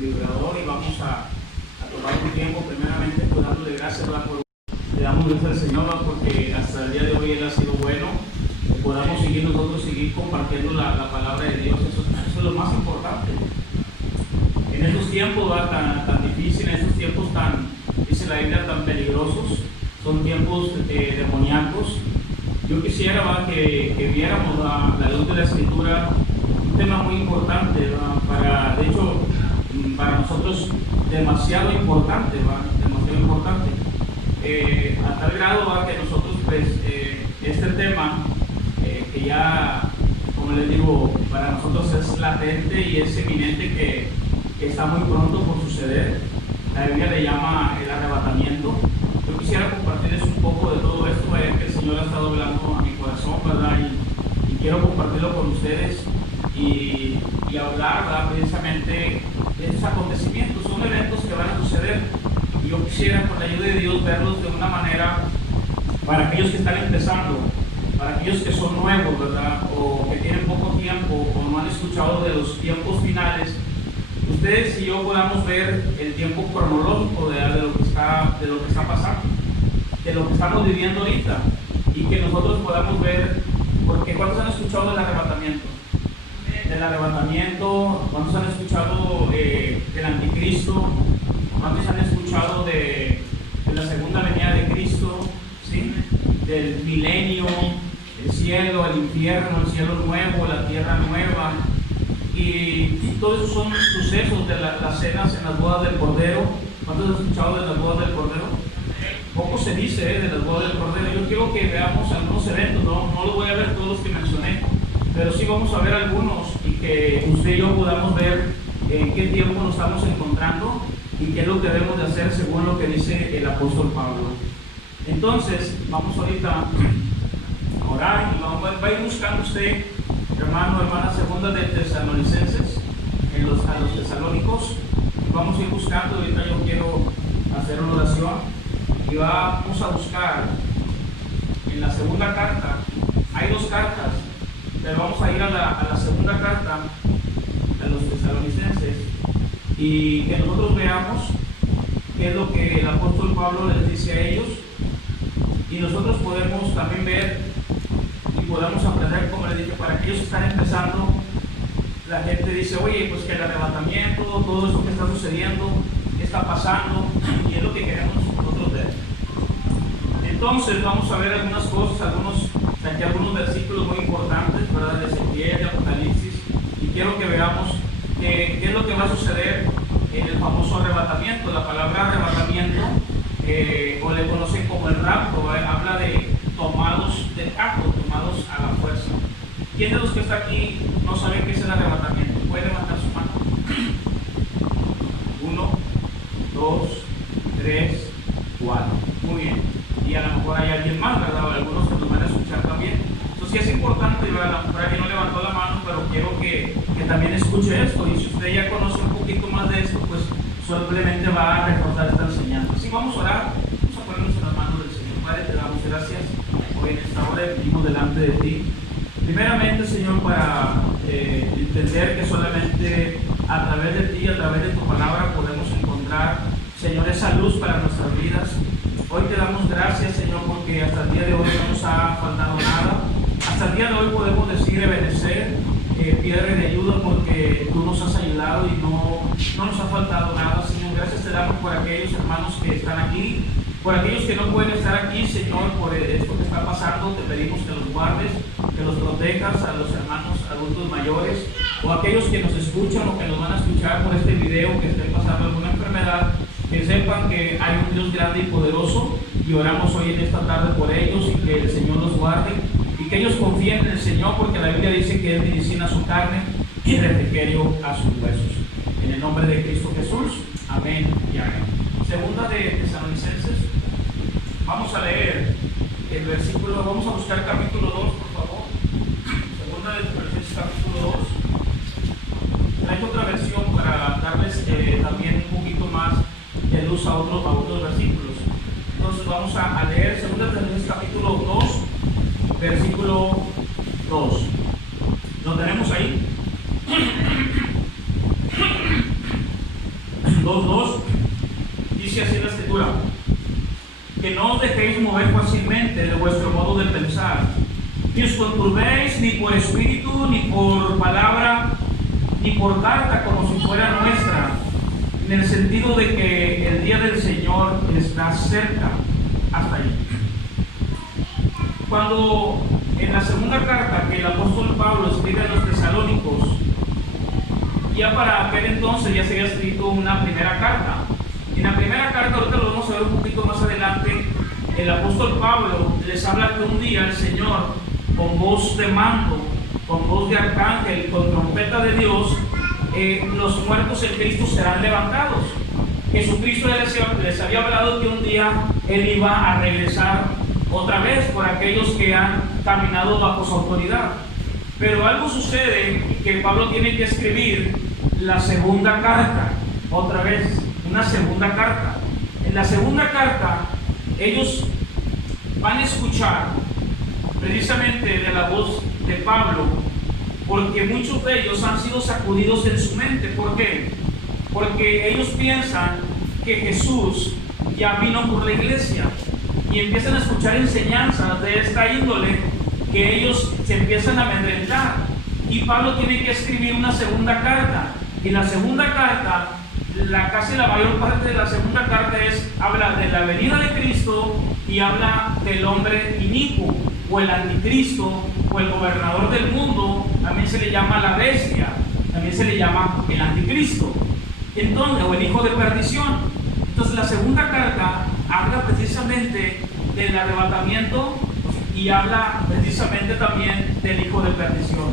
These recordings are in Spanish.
vibrador y vamos a tomar un tiempo primeramente pues dándole gracias, ¿verdad? Le damos gracias al Señor, ¿verdad? Porque hasta el día de hoy Él ha sido bueno, podamos seguir compartiendo la palabra de Dios. Eso es lo más importante en estos tiempos, ¿verdad? tan difíciles, en estos tiempos tan, dice la Biblia, tan peligrosos, son tiempos demoníacos. Yo quisiera, ¿verdad? que viéramos la luz de la Escritura, un tema muy importante, de hecho para nosotros demasiado importante, demasiado importante, a tal grado, ¿verdad? Que nosotros pues este tema que ya, como les digo, para nosotros es latente y es eminente que está muy pronto por suceder. La Biblia le llama el arrebatamiento. Yo quisiera compartirles un poco de todo esto, que el Señor ha estado hablando a mi corazón, ¿verdad? Y quiero compartirlo con ustedes y hablar, ¿verdad? Precisamente de esos acontecimientos. Son eventos que van a suceder y yo quisiera, con la ayuda de Dios, verlos de una manera para aquellos que están empezando, para aquellos que son nuevos, ¿verdad? O que tienen poco tiempo o no han escuchado de los tiempos finales. Ustedes y yo podamos ver el tiempo cronológico de lo que está pasando, de lo que estamos viviendo ahorita, y que nosotros podamos ver, porque ¿cuántos han escuchado del arrebatamiento? Del arrebatamiento, ¿cuántos han escuchado del anticristo? ¿Cuántos han escuchado de la segunda venida de Cristo? ¿Sí? Del milenio, el cielo, el infierno, el cielo nuevo, la tierra nueva. Y todos esos son sucesos de las cenas en las bodas del Cordero. ¿Cuántos han escuchado de las bodas del Cordero? Poco se dice de las bodas del Cordero. Yo quiero que veamos algunos eventos, no los voy a ver todos los que mencioné, pero sí vamos a ver algunos y que usted y yo podamos ver en qué tiempo nos estamos encontrando y qué es lo que debemos de hacer según lo que dice el apóstol Pablo. Entonces, vamos ahorita a orar y va a ir buscando usted, hermano, hermana, segunda de Tesalonicenses, a los tesalónicos. Vamos a ir buscando, ahorita yo quiero hacer una oración y vamos a buscar en la segunda carta. Hay dos cartas, pero vamos a ir a la segunda carta a los tesalonicenses y que nosotros veamos qué es lo que el apóstol Pablo les dice a ellos y nosotros podemos también ver y podamos aprender, como les dije, para aquellos que están empezando. La gente dice, oye, pues que el arrebatamiento, todo esto que está sucediendo, está pasando, y es lo que queremos nosotros ver. Entonces vamos a ver algunas cosas, aquí algunos versículos muy importantes, ¿verdad? De Ezequiel, de Apocalipsis, y quiero que veamos qué es lo que va a suceder en el famoso arrebatamiento. La palabra arrebatamiento, o le conocen como el rapto, habla de tomados del acto, tomados a la fuerza. ¿Quién de los que está aquí no sabe qué es el arrebatamiento? ¿Puede levantar su mano? 1, 2, 3, 4. Muy bien. Y a lo mejor hay alguien más, ¿verdad? Algunos que nos van a escuchar también. Entonces sí es importante, ¿verdad? A lo mejor alguien no levantó la mano, pero quiero que también escuche esto. Y si usted ya conoce un poquito más de esto, pues simplemente va a reforzar esta enseñanza. Así vamos a orar, vamos a ponernos en las manos del Señor. Padre, te damos gracias. Hoy en esta hora venimos delante de ti. Primeramente, Señor, para entender que solamente a través de ti, a través de tu palabra, podemos encontrar, Señor, esa luz para nuestras vidas. Hoy te damos gracias, Señor, porque hasta el día de hoy no nos ha faltado nada. Hasta el día de hoy podemos decir, obedecer, piedra de ayuda, porque tú nos has ayudado y no nos ha faltado nada. Señor, gracias te damos por aquellos hermanos que están aquí, por aquellos que no pueden estar aquí, Señor, por esto que está pasando. Te pedimos que los guardes, que los protejas, a los hermanos adultos mayores, o aquellos que nos escuchan o que nos van a escuchar por este video, que estén pasando alguna enfermedad, que sepan que hay un Dios grande y poderoso, y oramos hoy en esta tarde por ellos y que el Señor los guarde y que ellos confíen en el Señor, porque la Biblia dice que es medicina a su carne y refrigerio a sus huesos. En el nombre de Cristo Jesús, amén y amén. Segunda de Tesalonicenses, vamos a leer el versículo, vamos a buscar el capítulo 2, por favor. Segunda de Tesalonicenses, capítulo 2. Hay otra versión para darles también un poquito más de luz a otros versículos. Entonces vamos a leer segunda de Tesalonicenses, capítulo 2, versículo 2. ¿Lo tenemos ahí? 2:2, dice así la Escritura: que no os dejéis mover fácilmente de vuestro modo de pensar, ni os conturbéis ni por espíritu, ni por palabra, ni por carta como si fuera nuestra, en el sentido de que el día del Señor está cerca. Hasta ahí. Cuando en la segunda carta que el apóstol Pablo escribe a los tesalónicos, ya para aquel entonces ya se había escrito una primera carta. En la primera carta, ahorita lo vamos a ver un poquito más adelante, el apóstol Pablo les habla que un día el Señor, con voz de mando, con voz de arcángel, con trompeta de Dios, los muertos en Cristo serán levantados. Jesucristo les había hablado que un día Él iba a regresar otra vez por aquellos que han caminado bajo su autoridad. Pero algo sucede que Pablo tiene que escribir la segunda carta, otra vez, una segunda carta. En la segunda carta, ellos van a escuchar precisamente de la voz de Pablo, porque muchos de ellos han sido sacudidos en su mente. ¿Por qué? Porque ellos piensan que Jesús ya vino por la iglesia y empiezan a escuchar enseñanzas de esta índole que ellos se empiezan a amedrentar. Y Pablo tiene que escribir una segunda carta. Y la segunda carta, casi la mayor parte de la segunda carta habla de la venida de Cristo y habla del hombre inicuo, o el anticristo, o el gobernador del mundo. También se le llama la bestia, también se le llama el anticristo, entonces, o el hijo de perdición. Entonces la segunda carta habla precisamente del arrebatamiento y habla precisamente también del hijo de perdición.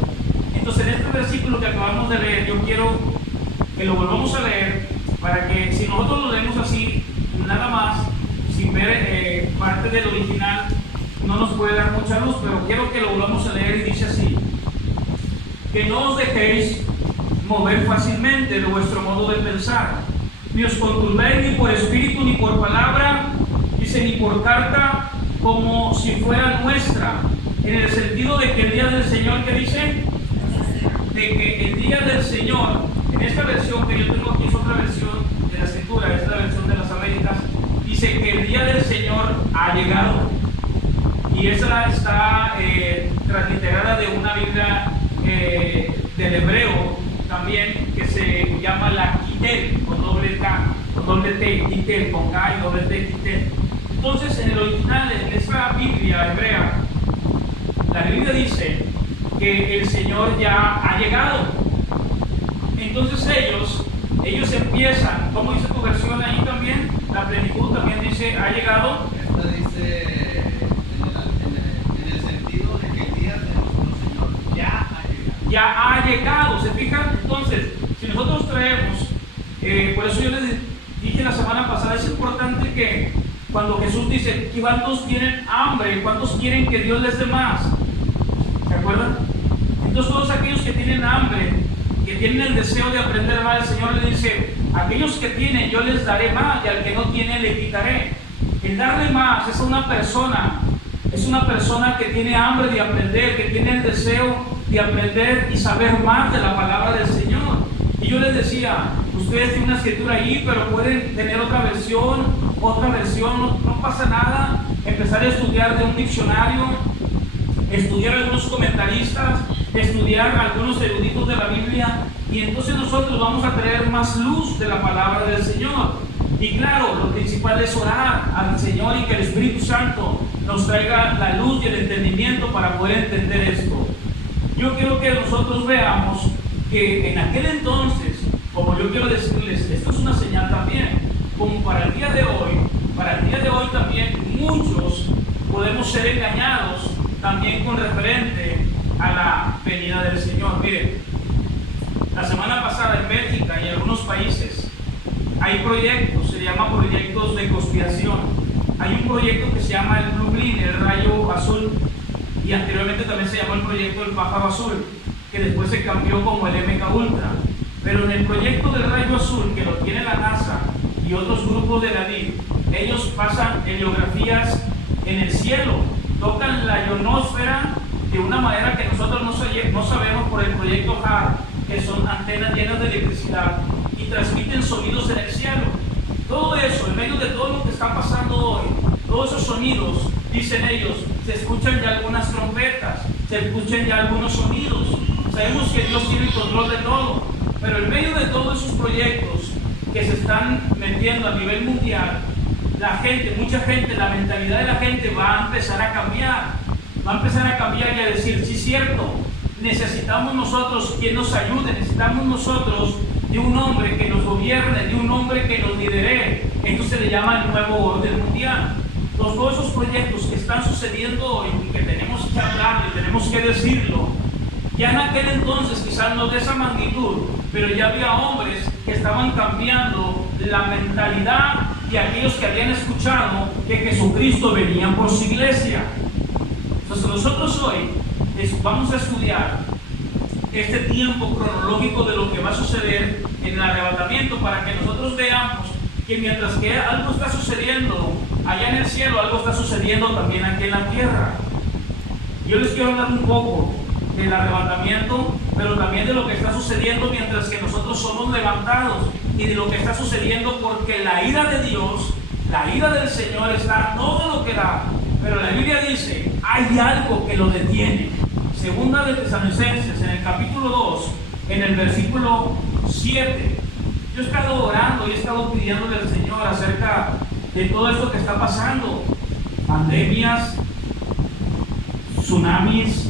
Entonces en este versículo que acabamos de leer, yo quiero que lo volvamos a leer, para que si nosotros lo leemos así, nada más, sin ver parte del original, no nos puede dar mucha luz, pero quiero que lo volvamos a leer. Y dice así: que no os dejéis mover fácilmente de vuestro modo de pensar, ni os conturbéis ni por espíritu ni por palabra, dice, ni por carta como si fuera nuestra, en el sentido de que el día del Señor, ¿qué dice? De que el día del Señor, en esta versión que yo tengo aquí es otra versión de la Escritura, es la versión de las Américas, dice que el día del Señor ha llegado. Y esa está transliterada de una Biblia del hebreo también, que se llama la Quitel, con doble K, con doble T, Quitel, con K y doble T, Quitel. Entonces, en el original, en esta Biblia hebrea, la Biblia dice que el Señor ya ha llegado. Entonces ellos empiezan, ¿cómo dice tu versión ahí también? La plenitud también dice, ha llegado. Esta dice en el sentido de que el día de nuestro Señor ya ha llegado. Ya ha llegado, ¿se fijan? Entonces, si nosotros traemos, por eso yo les dije la semana pasada, es importante que cuando Jesús dice, ¿cuántos tienen hambre? ¿Cuántos quieren que Dios les dé más? ¿Se acuerdan? Entonces todos aquellos que tienen hambre, que tienen el deseo de aprender más, el Señor le dice, aquellos que tienen yo les daré más, y al que no tiene le quitaré. El darle más es una persona que tiene hambre de aprender, que tiene el deseo de aprender y saber más de la palabra del Señor. Y yo les decía, ustedes tienen una escritura ahí, pero pueden tener otra versión, no pasa nada. Empezar a estudiar de un diccionario, estudiar algunos comentaristas, estudiar algunos eruditos de la Biblia, y entonces nosotros vamos a tener más luz de la palabra del Señor. Y claro, lo principal es orar al Señor y que el Espíritu Santo nos traiga la luz y el entendimiento para poder entender esto. Yo quiero que nosotros veamos que en aquel entonces, como yo quiero decirles, esto es una señal también, como para el día de hoy también muchos podemos ser engañados también con referente a la venida del Señor. Miren, la semana pasada en Bélgica y en algunos países hay proyectos, se llaman proyectos de conspiración. Hay un proyecto que se llama el Blue Green, el rayo azul, y anteriormente también se llamó el proyecto del pájaro azul, que después se cambió como el MK Ultra. Pero en el proyecto del rayo azul, que lo tiene la NASA y otros grupos de la DIN, ellos pasan heliografías en el cielo, tocan la ionosfera de una manera que nosotros no sabemos por el proyecto HARP, que son antenas llenas de electricidad, y transmiten sonidos en el cielo. Todo eso, en medio de todo lo que está pasando hoy, todos esos sonidos, dicen ellos, se escuchan ya algunas trompetas, se escuchan ya algunos sonidos. Sabemos que Dios tiene el control de todo, pero en medio de todos esos proyectos que se están metiendo a nivel mundial, la gente, mucha gente, la mentalidad de la gente va a empezar a cambiar. Va a empezar a cambiar y a decir, sí, cierto, necesitamos nosotros quien nos ayude, necesitamos nosotros de un hombre que nos gobierne, de un hombre que nos lidere. Esto se le llama el nuevo orden mundial. Todos esos proyectos que están sucediendo hoy y que tenemos que hablar y tenemos que decirlo, ya en aquel entonces quizás no de esa magnitud, pero ya había hombres que estaban cambiando la mentalidad de aquellos que habían escuchado que Jesucristo venía por su iglesia. Entonces nosotros hoy vamos a estudiar este tiempo cronológico de lo que va a suceder en el arrebatamiento, para que nosotros veamos que mientras que algo está sucediendo allá en el cielo, algo está sucediendo también aquí en la tierra. Yo les quiero hablar un poco del arrebatamiento, pero también de lo que está sucediendo mientras que nosotros somos levantados, y de lo que está sucediendo porque la ira de Dios, la ira del Señor está a todo lo que da. Pero la Biblia dice, hay algo que lo detiene. Segunda de Tesalonicenses, en el capítulo 2, en el versículo 7. Yo he estado orando y he estado pidiéndole al Señor acerca de todo esto que está pasando. Pandemias, tsunamis,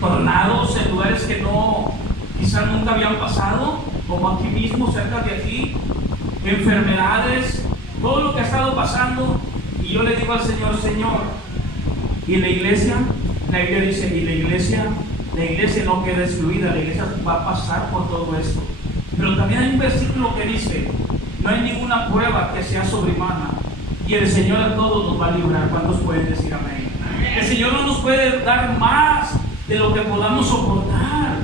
tornados en lugares que quizás nunca habían pasado, como aquí mismo, cerca de aquí, enfermedades, todo lo que ha estado pasando. Y yo le digo al Señor, Señor, y la iglesia, la Biblia dice, y la iglesia no queda excluida, la iglesia va a pasar por todo esto. Pero también hay un versículo que dice, no hay ninguna prueba que sea sobrehumana, y el Señor a todos nos va a librar. ¿Cuántos pueden decir amén? El Señor no nos puede dar más de lo que podamos soportar.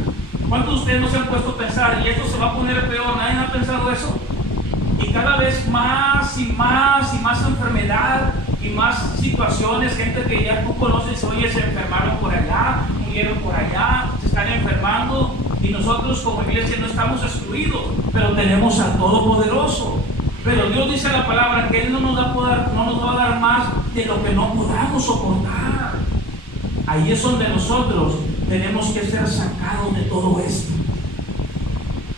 ¿Cuántos de ustedes no se han puesto a pensar, y esto se va a poner peor? ¿Nadie ha pensado eso? Y cada vez más y más y más enfermedad y más situaciones, gente que ya tú conoces, oye, se enfermaron por allá, murieron por allá, se están enfermando, y nosotros como iglesia no estamos excluidos, pero tenemos al Todopoderoso. Pero Dios dice en la palabra que Él no nos va a dar más de lo que no podamos soportar. Ahí es donde nosotros tenemos que ser sacados de todo esto.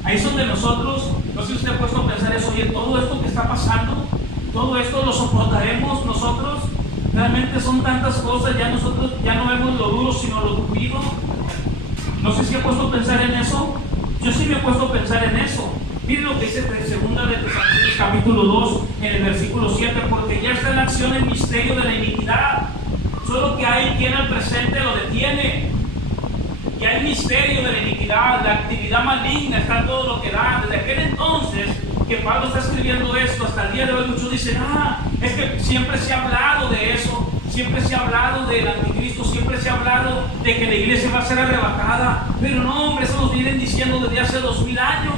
Ahí es donde nosotros, no sé si usted ha puesto a pensar eso, oye, todo esto que está pasando, todo esto lo soportaremos nosotros. Realmente son tantas cosas, nosotros ya no vemos lo duro sino lo tupido. No sé si ha puesto a pensar en eso. Yo sí me he puesto a pensar en eso. Miren lo que dice en segunda de Tesalonicenses capítulo 2, en el versículo 7, porque ya está en acción el misterio de la iniquidad, solo que hay quien al presente lo detiene. Y hay misterio de la iniquidad, la actividad maligna, está todo lo que da. Desde aquel entonces que Pablo está escribiendo esto, hasta el día de hoy muchos dicen, es que siempre se ha hablado de eso, siempre se ha hablado del anticristo, siempre se ha hablado de que la iglesia va a ser arrebatada. Pero no, hombre, eso nos vienen diciendo desde hace 2000 años.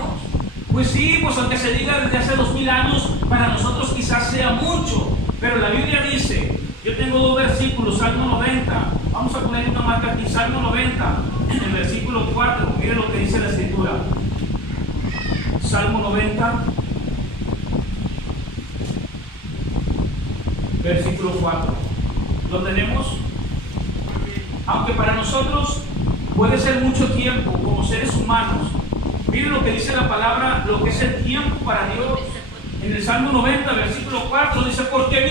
Pues sí, pues aunque se diga desde hace 2000 años, para nosotros quizás sea mucho, pero la Biblia dice, yo tengo dos versículos, Salmo 90, vamos a poner una marca aquí, Salmo 90, en el versículo 4, miren lo que dice la escritura. Salmo 90, versículo 4. ¿Lo tenemos? Aunque para nosotros puede ser mucho tiempo como seres humanos, miren lo que dice la palabra, lo que es el tiempo para Dios. En el Salmo 90, versículo 4, dice, porque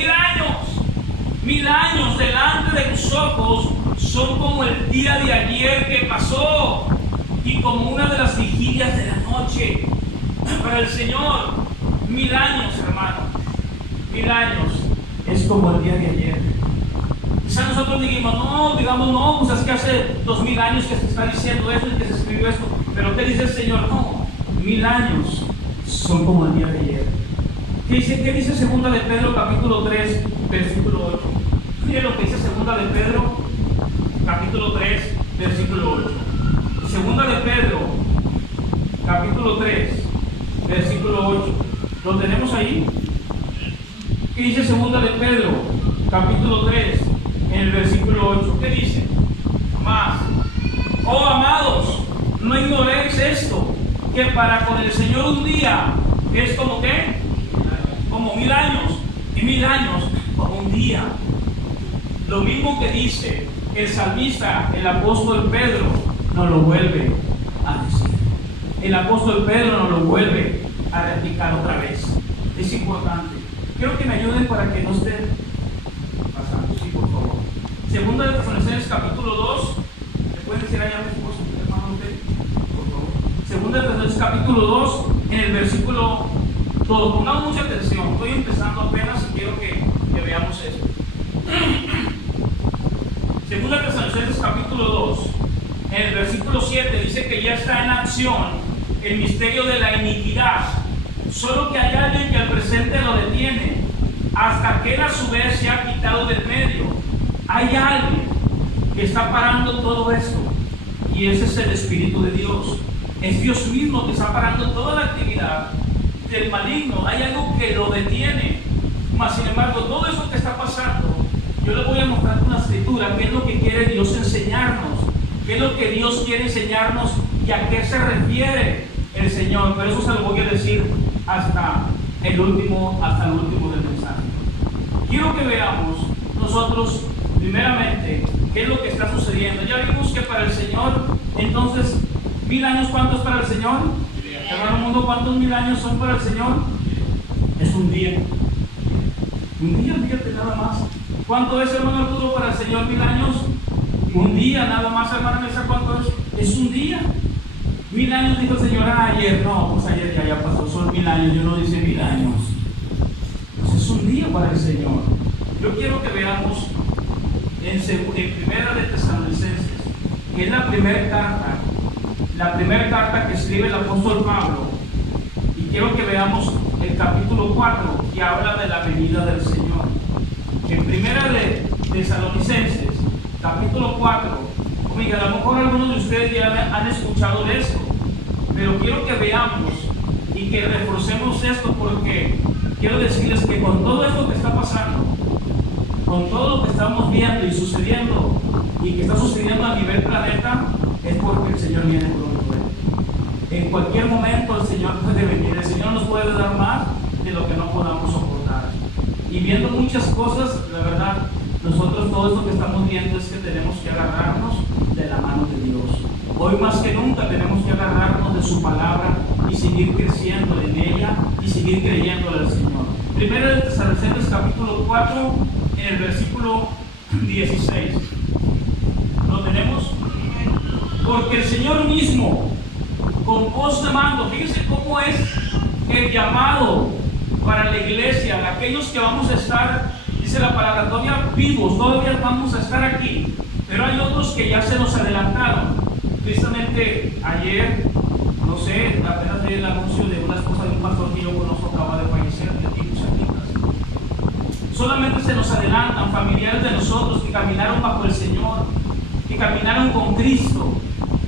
1000 años delante de tus ojos son como el día de ayer que pasó, y como una de las vigilias de la noche. Para el Señor, 1000 años, hermano, 1000 años es como el día de ayer. Quizás nosotros digamos, no, pues es que hace 2000 años que se está diciendo esto y que se escribió esto. Pero ¿qué dice el Señor? No, 1000 años son como el día de ayer. ¿Qué dice segunda de Pedro, capítulo 3, versículo 8? Mire lo que dice segunda de Pedro, capítulo 3, versículo 8. Segunda de Pedro, capítulo 3, versículo 8. ¿Lo tenemos ahí? ¿Qué dice segunda de Pedro, capítulo 3, en el versículo 8? ¿Qué dice? Más. Oh, amados, no ignoréis esto, que para con el Señor un día es como ¿qué? Como 1000 años, y 1000 años como un día. Lo mismo que dice el salmista, el apóstol Pedro, nos lo vuelve a decir. El apóstol Pedro nos lo vuelve a replicar otra vez. Es importante. Quiero que me ayuden para que no estén pasando. Sí, por favor. Segunda de Tesalonicenses capítulo 2. ¿Me pueden decir allá, mi esposo, hermano, usted? Por favor. Segunda de Tesalonicenses capítulo 2, en el versículo 2. Pongamos mucha atención. Estoy empezando apenas y quiero que veamos esto. Segunda de Tesalonicenses capítulo 2, en el versículo 7 dice que ya está en acción el misterio de la iniquidad, solo que hay alguien que al presente lo detiene, hasta que él a su vez se ha quitado del medio. Hay alguien que está parando todo esto, y ese es el Espíritu de Dios. Es Dios mismo que está parando toda la actividad del maligno. Hay algo que lo detiene, mas sin embargo todo eso que está pasando, yo les voy a mostrar una escritura, qué es lo que quiere Dios enseñarnos, qué es lo que Dios quiere enseñarnos y a qué se refiere el Señor. Pero eso se lo voy a decir hasta el último del mensaje. Quiero que veamos nosotros primeramente qué es lo que está sucediendo. Ya vimos que para el Señor, entonces, 1000 años, ¿cuánto es para el Señor? Hermano mundo, ¿cuántos 1000 años son para el Señor? Es un día. Un día, fíjate nada más. ¿Cuánto es, hermano Arturo, para el Señor 1000 años? Un día nada más, hermana Mesa, ¿cuánto es? Es un día. 1000 años, dijo el Señor, ayer. No, pues ayer ya pasó, son 1000 años, yo no dice 1000 años. Pues es un día para el Señor. Yo quiero que veamos en Primera de Tesalonicenses, que es la primera carta que escribe el apóstol Pablo. Y quiero que veamos el capítulo 4, que habla de la venida del Señor. En Primera de Tesalonicenses, capítulo 4, oiga, a lo mejor algunos de ustedes ya han escuchado de esto, pero quiero que veamos y que reforcemos esto, porque quiero decirles que con todo esto que está pasando, con todo lo que estamos viendo y sucediendo, y que está sucediendo a nivel planeta, es porque el Señor viene pronto. En cualquier momento el Señor puede venir, el Señor nos puede dar más de lo que no podamos soportar. Y viendo muchas cosas, la verdad, nosotros todo esto que estamos viendo es que tenemos que agarrarnos de la mano de Dios. Hoy más que nunca tenemos que agarrarnos de su palabra y seguir creciendo en ella y seguir creyéndole al Señor. Primero de Tesalonicenses capítulo 4, en el versículo 16. ¿Lo tenemos? Porque el Señor mismo, con voz de mando, fíjense cómo es el llamado para la iglesia, aquellos que vamos a estar, dice la palabra, todavía vivos, todavía vamos a estar aquí, pero hay otros que ya se nos adelantaron. Precisamente ayer, no sé, apenas vi el anuncio de una esposa de un pastor que yo conozco, acaba de fallecer, de aquí cerquitas. Solamente se nos adelantan familiares de nosotros que caminaron bajo el Señor, que caminaron con Cristo.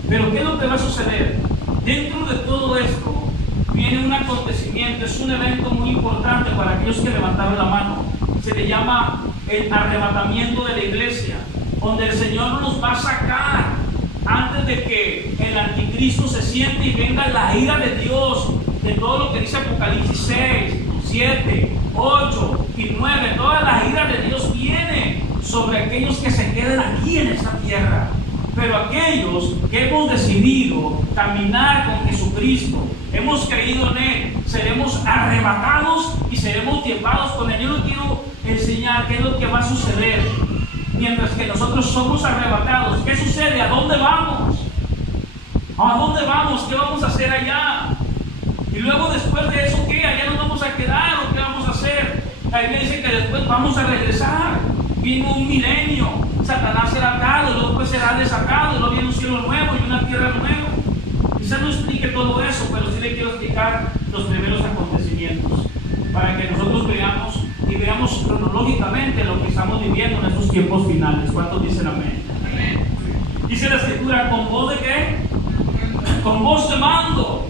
Pero ¿qué es lo que va a suceder? Dentro de todo esto viene un acontecimiento, es un evento muy importante para aquellos que levantaron la mano. Se le llama el arrebatamiento de la iglesia, donde el Señor nos va a sacar antes de que el anticristo se siente y venga la ira de Dios, de todo lo que dice Apocalipsis 6, 7, 8 y 9. Toda la ira de Dios viene sobre aquellos que se queden aquí en esta tierra. Pero aquellos que hemos decidido caminar con Jesucristo, hemos creído en Él, seremos arrebatados y seremos llevados con Él. Yo les quiero enseñar qué es lo que va a suceder mientras que nosotros somos arrebatados. ¿Qué sucede? ¿A dónde vamos? ¿A dónde vamos? ¿Qué vamos a hacer allá? Y luego después de eso, ¿qué? ¿Allá nos vamos a quedar o qué vamos a hacer? La Biblia dice que después vamos a regresar. Vino un milenio, Satanás será atado, luego pues será desatado, luego viene un cielo nuevo y una tierra nueva. Quizás no explique todo eso, pero sí le quiero explicar los primeros acontecimientos, para que nosotros veamos y veamos cronológicamente lo que estamos viviendo en estos tiempos finales. ¿Cuántos dicen amén? Amén. Dice la Escritura, ¿con voz de qué? Con voz de mando.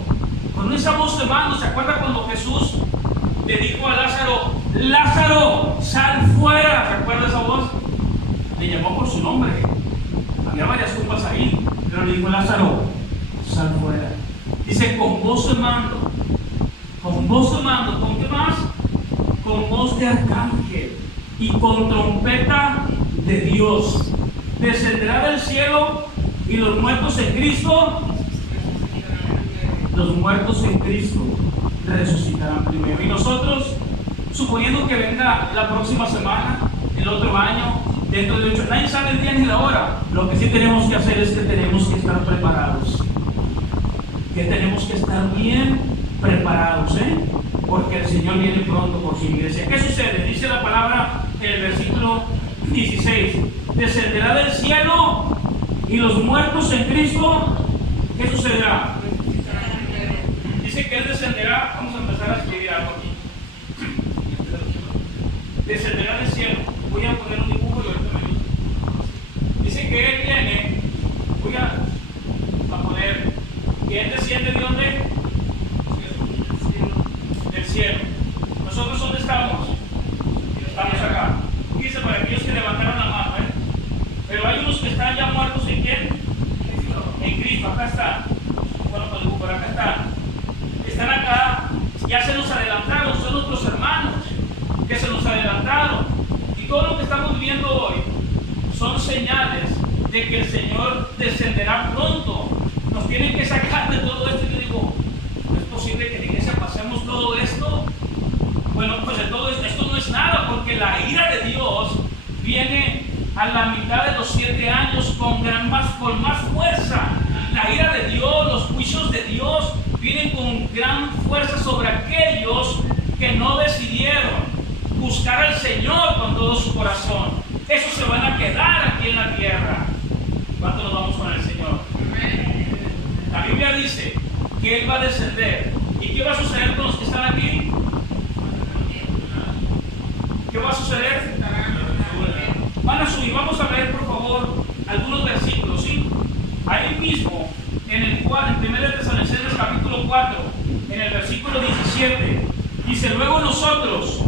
Con esa voz de mando, ¿se acuerda cuando Jesús le dijo a Lázaro, Lázaro, sal fuera? ¿Se acuerda esa voz? Le llamó por su nombre. Había varias tumbas ahí, pero le dijo, Lázaro, sal fuera. Dice, con voz de mando. Con voz de mando. ¿Con qué más? Con voz de arcángel y con trompeta de Dios. Descenderá del cielo y los muertos en Cristo resucitarán primero. Y nosotros, suponiendo que venga la próxima semana, el otro año, dentro de 8, nadie sabe el día ni la hora. Lo que sí tenemos que hacer es que tenemos que estar preparados. Que tenemos que estar bien preparados, porque el Señor viene pronto por su iglesia. ¿Qué sucede? Dice la palabra en el versículo 16: descenderá del cielo y los muertos en Cristo, ¿qué sucederá? Dice que Él descenderá. Vamos a empezar a escribir algo aquí. Descenderá del cielo. Voy a poner un dibujo y ahorita me dice. Dice que Él viene. Voy a poner que Él desciende de dónde? Del cielo. ¿Nosotros dónde estamos? Estamos acá. Dice para aquellos que levantaron la mano, pero hay unos que están ya muertos. ¿En quién? En Cristo. Acá está. Bueno, pues por acá está. Están acá. Ya se nos adelantaron. Son nuestros hermanos que se nos adelantaron. Y todo lo que estamos viendo hoy son señales de que el Señor descenderá pronto. Nos tienen que sacar de todo esto. Y yo digo, ¿no es posible que en la iglesia pasemos todo esto? Bueno, pues de todo esto no es nada, porque la ira de Dios viene a la mitad de los 7 años con más fuerza. La ira de Dios, los juicios de Dios vienen con gran fuerza sobre aquellos que no decidieron buscar al Señor con todo su corazón. Esos se van a quedar aquí en la tierra. ¿Cuánto nos vamos con el Señor? La Biblia dice que Él va a descender. ¿Y qué va a suceder con los que están aquí? ¿Qué va a suceder? Van a subir. Vamos a ver, por favor, algunos versículos, ¿sí? Ahí mismo, en el 1 Tesalonicenses capítulo 4, en el versículo 17, dice: luego nosotros,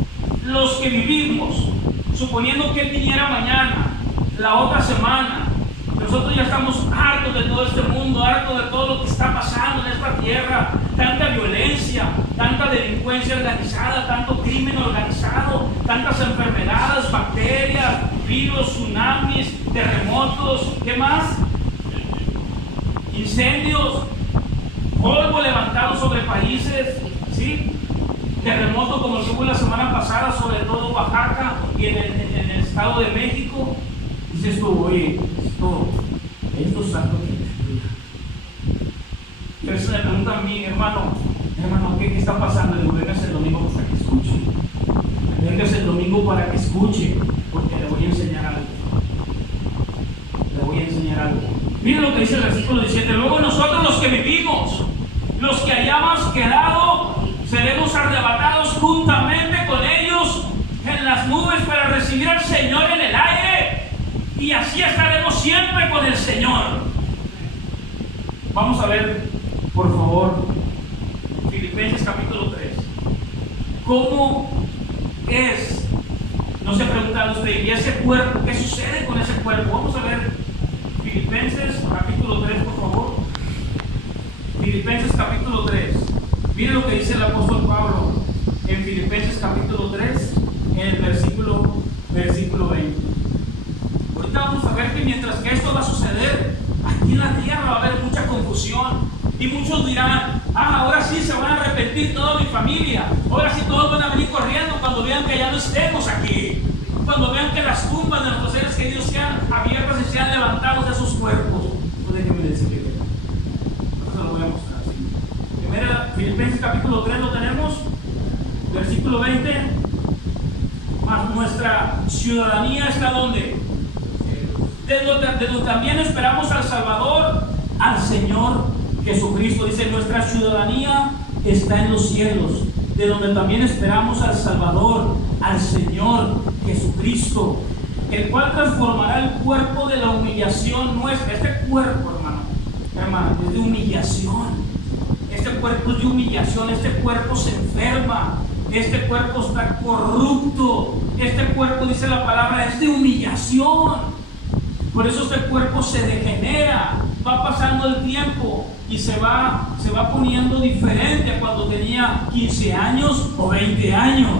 los que vivimos, suponiendo que Él viniera mañana, la otra semana, nosotros ya estamos hartos de todo este mundo, hartos de todo lo que está pasando en esta tierra, tanta violencia, tanta delincuencia organizada, tanto crimen organizado, tantas enfermedades, bacterias, virus, tsunamis, terremotos, ¿qué más? Incendios, polvo levantado sobre países, ¿sí? Terremoto como el que hubo la semana pasada, sobre todo Oaxaca y en el Estado de México. Dices tú, oye, esto es algo que a veces me preguntan a mí, hermano, ¿qué está pasando? Le digo, vengas el domingo para que escuche. Vengas el domingo para que escuche, porque le voy a enseñar algo. Miren lo que dice el versículo 17: luego nosotros, los que vivimos, los que hayamos quedado, seremos arrebatados juntamente con ellos en las nubes para recibir al Señor en el aire, y así estaremos siempre con el Señor. Vamos a ver, por favor, Filipenses capítulo 3. ¿Cómo es? No se ha preguntado usted, ¿y ese cuerpo? ¿Qué sucede con ese cuerpo? Vamos a ver Filipenses capítulo 3, por favor. Filipenses capítulo 3. Mire lo que dice el apóstol Pablo en Filipenses capítulo 3, en el versículo 20. Ahorita vamos a ver que mientras que esto va a suceder, aquí en la tierra va a haber mucha confusión. Y muchos dirán: ahora sí se van a arrepentir toda mi familia. Ahora sí todos van a venir corriendo cuando vean que ya no estemos aquí. Cuando vean que las tumbas de nuestros seres queridos sean abiertas y sean levantados de sus cuerpos. Pues déjenme decirle que no se lo voy a mostrar. Primera, Filipenses capítulo 3 lo tenemos, versículo 20. Mas nuestra ciudadanía está ¿dónde? De donde también esperamos al Salvador, al Señor Jesucristo. Dice: nuestra ciudadanía está en los cielos, de donde también esperamos al Salvador, al Señor Jesucristo, el cual transformará el cuerpo de la humillación nuestra. Este cuerpo, hermano, es de humillación. Este cuerpo es de humillación. Este cuerpo se enferma. Este cuerpo está corrupto. Este cuerpo, dice la palabra, es de humillación. Por eso este cuerpo se degenera. Va pasando el tiempo y se va poniendo diferente a cuando tenía 15 años o 20 años,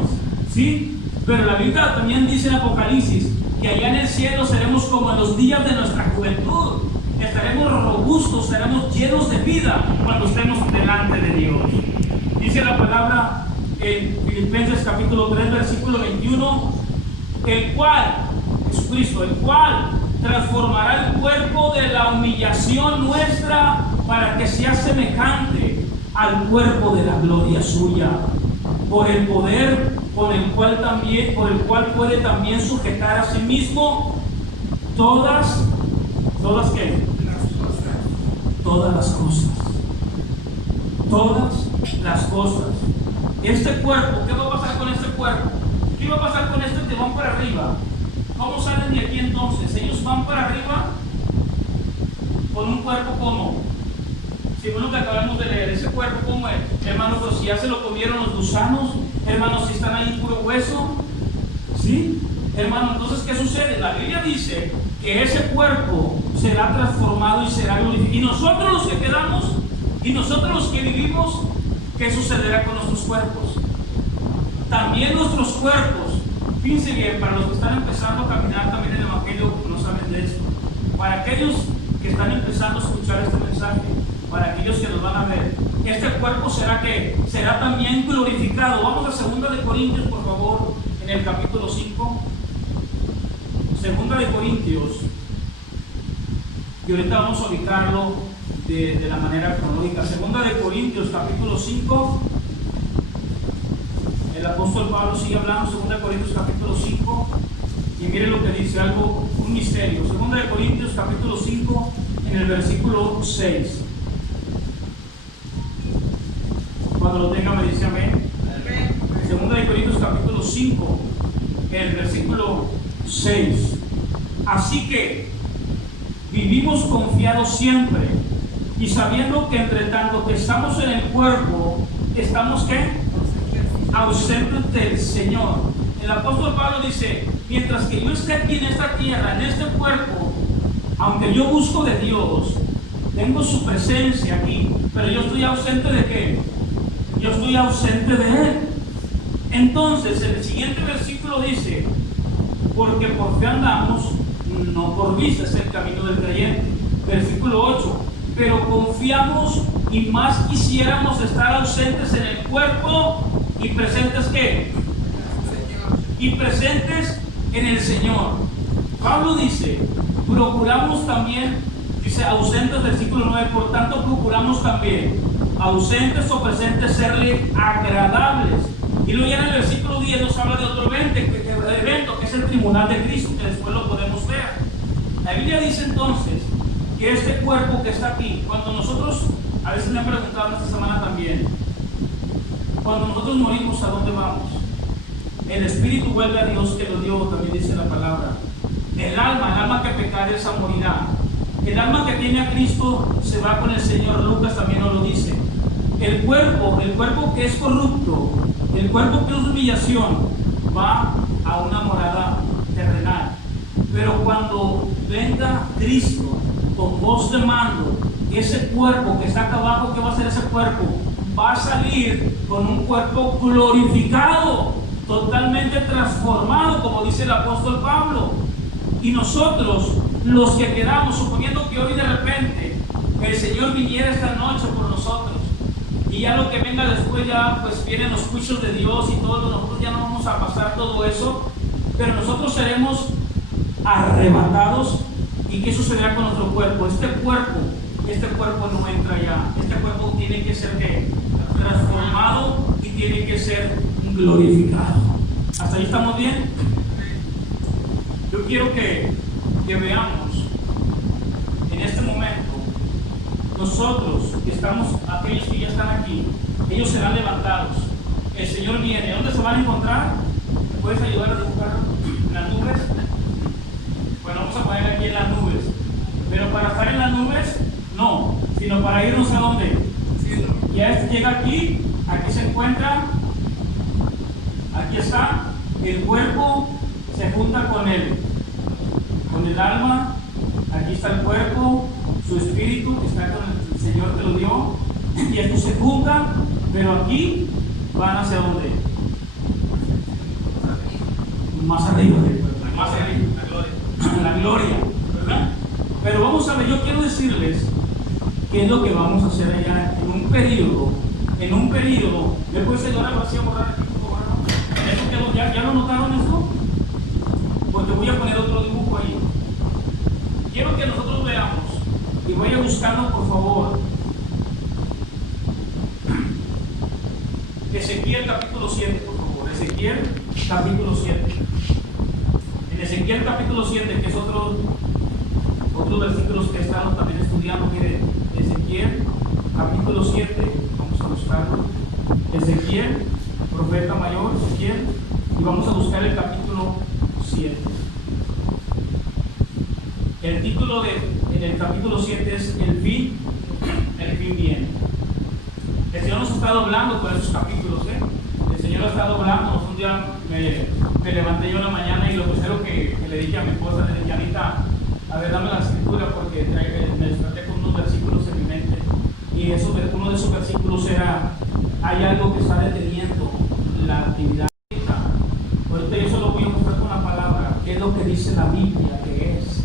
¿sí? Pero la Biblia también dice en Apocalipsis que allá en el cielo seremos como en los días de nuestra juventud. Estaremos robustos, estaremos llenos de vida cuando estemos delante de Dios. Dice la palabra en Filipenses capítulo 3, versículo 21, el cual, Jesucristo, el cual transformará el cuerpo de la humillación nuestra para que sea semejante al cuerpo de la gloria suya, por el poder por el cual puede también sujetar a sí mismo todas ¿qué? Todas las cosas. Todas las cosas. Este cuerpo, ¿qué va a pasar con este cuerpo? ¿Qué va a pasar con estos que van para arriba? ¿Cómo salen de aquí entonces? Ellos van para arriba con un cuerpo como, según lo que acabamos de leer, ese cuerpo como es, hermanos, pero si ya se lo comieron los gusanos, hermanos, si están ahí puro hueso, ¿sí? Hermano, entonces, ¿qué sucede? La Biblia dice que ese cuerpo será transformado y será glorificado. Y nosotros los que quedamos, y nosotros los que vivimos, ¿qué sucederá con nuestros cuerpos? También nuestros cuerpos, fíjense bien, para los que están empezando a caminar también en el Evangelio, no saben de esto, para aquellos que están empezando a escuchar este mensaje, para aquellos que nos van a ver, este cuerpo será que será también glorificado. Vamos a 2 de Corintios, por favor, en el capítulo 5. 2 de Corintios, y ahorita vamos a ubicarlo de la manera cronológica. 2 de Corintios, capítulo 5. El apóstol Pablo sigue hablando, 2 de Corintios, capítulo 5, y miren lo que dice, algo, un misterio. 2 de Corintios, capítulo 5, en el versículo 6. Cuando lo tenga me dice amén. 2 de Corintios, capítulo 5, en el versículo 6. Así que vivimos confiados siempre, y sabiendo que entre tanto que estamos en el cuerpo, estamos ¿qué? Ausentes del Señor. El apóstol Pablo dice, mientras que yo esté aquí en esta tierra, en este cuerpo, aunque yo busco de Dios, tengo su presencia aquí, pero yo estoy ausente de ¿qué? Yo estoy ausente de Él. Entonces el siguiente versículo dice, porque por fe andamos, no por vista, es el camino del creyente. Versículo 8, pero confiamos y más quisiéramos estar ausentes en el cuerpo y presentes ¿qué? Y presentes en el Señor. Pablo dice, procuramos también, dice ausentes, versículo 9, por tanto procuramos también, ausentes o presentes, serle agradables. Y luego ya en el versículo 10 nos habla de otro evento, que es el tribunal de Cristo, que después lo podemos ver. La Biblia dice entonces que este cuerpo que está aquí, cuando nosotros, a veces me han preguntado esta semana también, cuando nosotros morimos, ¿a dónde vamos? El espíritu vuelve a Dios que lo dio, también dice la palabra. El alma que pecare, esa morirá. El alma que tiene a Cristo se va con el Señor. Lucas también nos lo dice. El cuerpo que es corrupto, el cuerpo que es humillación, va a una morada terrenal. Pero cuando venga Cristo con voz de mando, ese cuerpo que está acá abajo, ¿qué va a hacer ese cuerpo? Va a salir con un cuerpo glorificado, totalmente transformado, como dice el apóstol Pablo. Y nosotros, los que quedamos, suponiendo que hoy de repente el Señor viniera esta noche por nosotros, y ya lo que venga después, ya pues vienen los juicios de Dios y todo, nosotros ya no vamos a pasar todo eso, pero nosotros seremos arrebatados. ¿Y qué sucederá con nuestro cuerpo? Este cuerpo no entra ya. Este cuerpo tiene que ser transformado y tiene que ser glorificado. ¿Hasta ahí estamos bien? Yo quiero que veamos en este momento, nosotros que estamos, aquellos que ya están aquí, ellos serán levantados. El Señor viene. ¿Dónde se van a encontrar? ¿Me puedes ayudar a dibujar en las nubes? Bueno, vamos a poner aquí en las nubes. Pero para estar en las nubes, no, sino para irnos a dónde. Ya llega aquí se encuentra, aquí está, el cuerpo se junta con el alma, aquí está el cuerpo, su espíritu está con su Señor te lo dio y esto se cumpla, pero aquí van hacia dónde? Más arriba, la gloria, ¿verdad? Pero vamos a ver, yo quiero decirles qué es lo que vamos a hacer allá en un periodo, ¿me puede ayudar a borrar aquí? ¿Eso quedó? ¿Ya lo notaron eso? Porque voy a poner otro dibujo ahí. Quiero que nosotros veamos, y vaya buscando por favor, Ezequiel capítulo 7, por favor. Ezequiel capítulo 7. En Ezequiel capítulo 7, que es otros versículos que estamos también estudiando, mire, Ezequiel capítulo 7, vamos a buscarlo. Ezequiel, profeta mayor, Ezequiel, y vamos a buscar el capítulo 7. El título en el capítulo 7 es El fin viene. El Señor nos ha estado hablando por esos capítulos, El Señor ha estado hablando. Un día me levanté yo en la mañana y lo primero que le dije a mi esposa, le dije, Anita, a ver, dame la escritura porque me desperté con unos versículos en mi mente. Y uno de esos versículos era, hay algo que está deteniendo la actividad. Ahorita yo solo voy a mostrar con la palabra qué es lo que dice la Biblia que es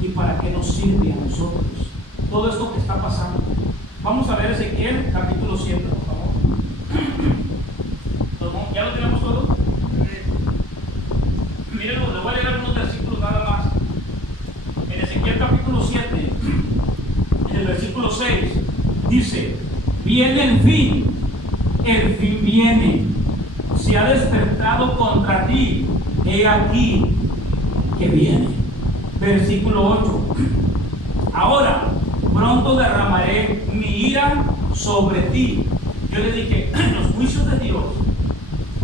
y para qué nos sirve a nosotros. Todo esto que está pasando. Vamos a ver Ezequiel capítulo 7, por favor. ¿Ya lo tenemos todo? Mírenlo, le voy a leer algunos versículos nada más. En Ezequiel capítulo 7, en el versículo 6, dice, viene el fin viene, se ha despertado contra ti, he aquí que viene. Versículo 8, ahora pronto derramaré mi ira sobre ti. Yo le dije, en los juicios de Dios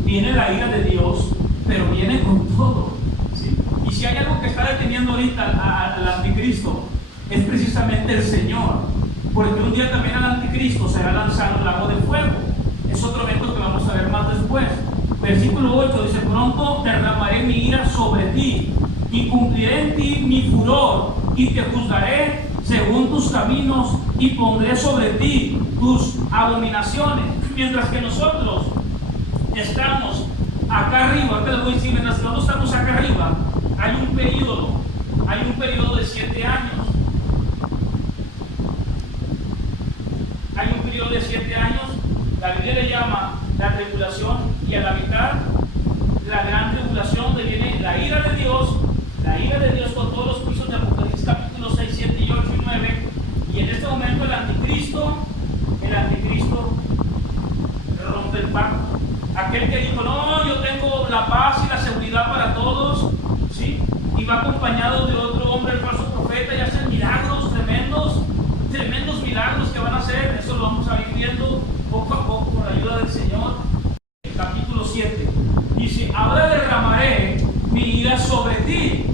viene la ira de Dios, pero viene con todo, ¿sí? Y si hay algo que está deteniendo ahorita al anticristo, es precisamente el Señor, porque un día también al anticristo será lanzado al lago de fuego. Es otro evento que vamos a ver más después. Versículo 8 dice, pronto derramaré mi ira sobre ti y cumpliré en ti mi furor y te juzgaré según tus caminos y pondré sobre ti tus abominaciones. Mientras que nosotros estamos acá arriba, ahorita les voy a decir, mientras que nosotros estamos acá arriba, hay un periodo de 7 años. Hay un periodo de 7 años, la Biblia le llama la tribulación, y a la mitad, la gran tribulación, donde viene la ira de Dios con todos los juicios de Apocalipsis capítulos 6, 7 y 8 y 9, y en este momento el anticristo rompe el pacto. Aquel que dijo, no, yo tengo la paz y la seguridad para todos, ¿sí? Y va acompañado de otro hombre, el falso profeta, y hacen milagros tremendos milagros que van a hacer. Eso lo vamos a ir viendo poco a poco con la ayuda del Señor. El capítulo 7 dice, ahora derramaré mi ira sobre ti,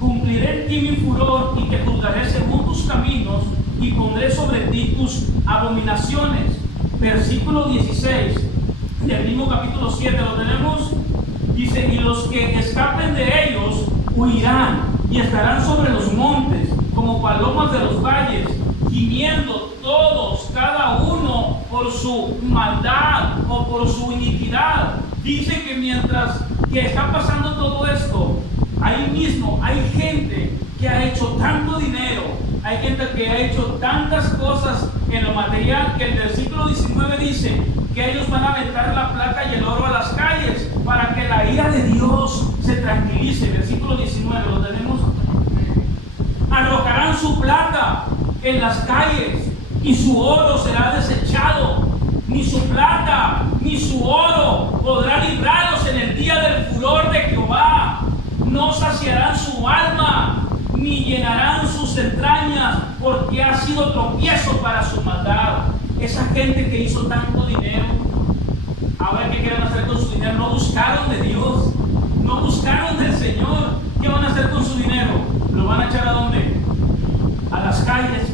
cumpliré en ti mi furor y te juzgaré según tus caminos y pondré sobre ti tus abominaciones. Versículo 16 del mismo capítulo 7, lo tenemos. Dice, y los que escapen de ellos huirán y estarán sobre los montes como palomas de los valles, gimiendo todos, cada uno por su maldad o por su iniquidad. Dice que mientras que está pasando todo esto, ahí mismo hay gente que ha hecho tanto dinero, hay gente que ha hecho tantas cosas en lo material, que el versículo 19 dice que ellos van a aventar la plata y el oro a las calles para que la ira de Dios se tranquilice. Versículo 19, ¿lo tenemos? Arrojarán su plata en las calles y su oro será desechado. Ni su plata ni su oro podrá librarlos en el día del furor de Jehová. No saciarán su alma ni llenarán sus entrañas, porque ha sido tropiezo para su maldad. Esa gente que hizo tanto dinero, a ver qué quieren hacer con su dinero. No buscaron de Dios, no buscaron del Señor. ¿Qué van a hacer con su dinero? ¿Lo van a echar a dónde? A las calles.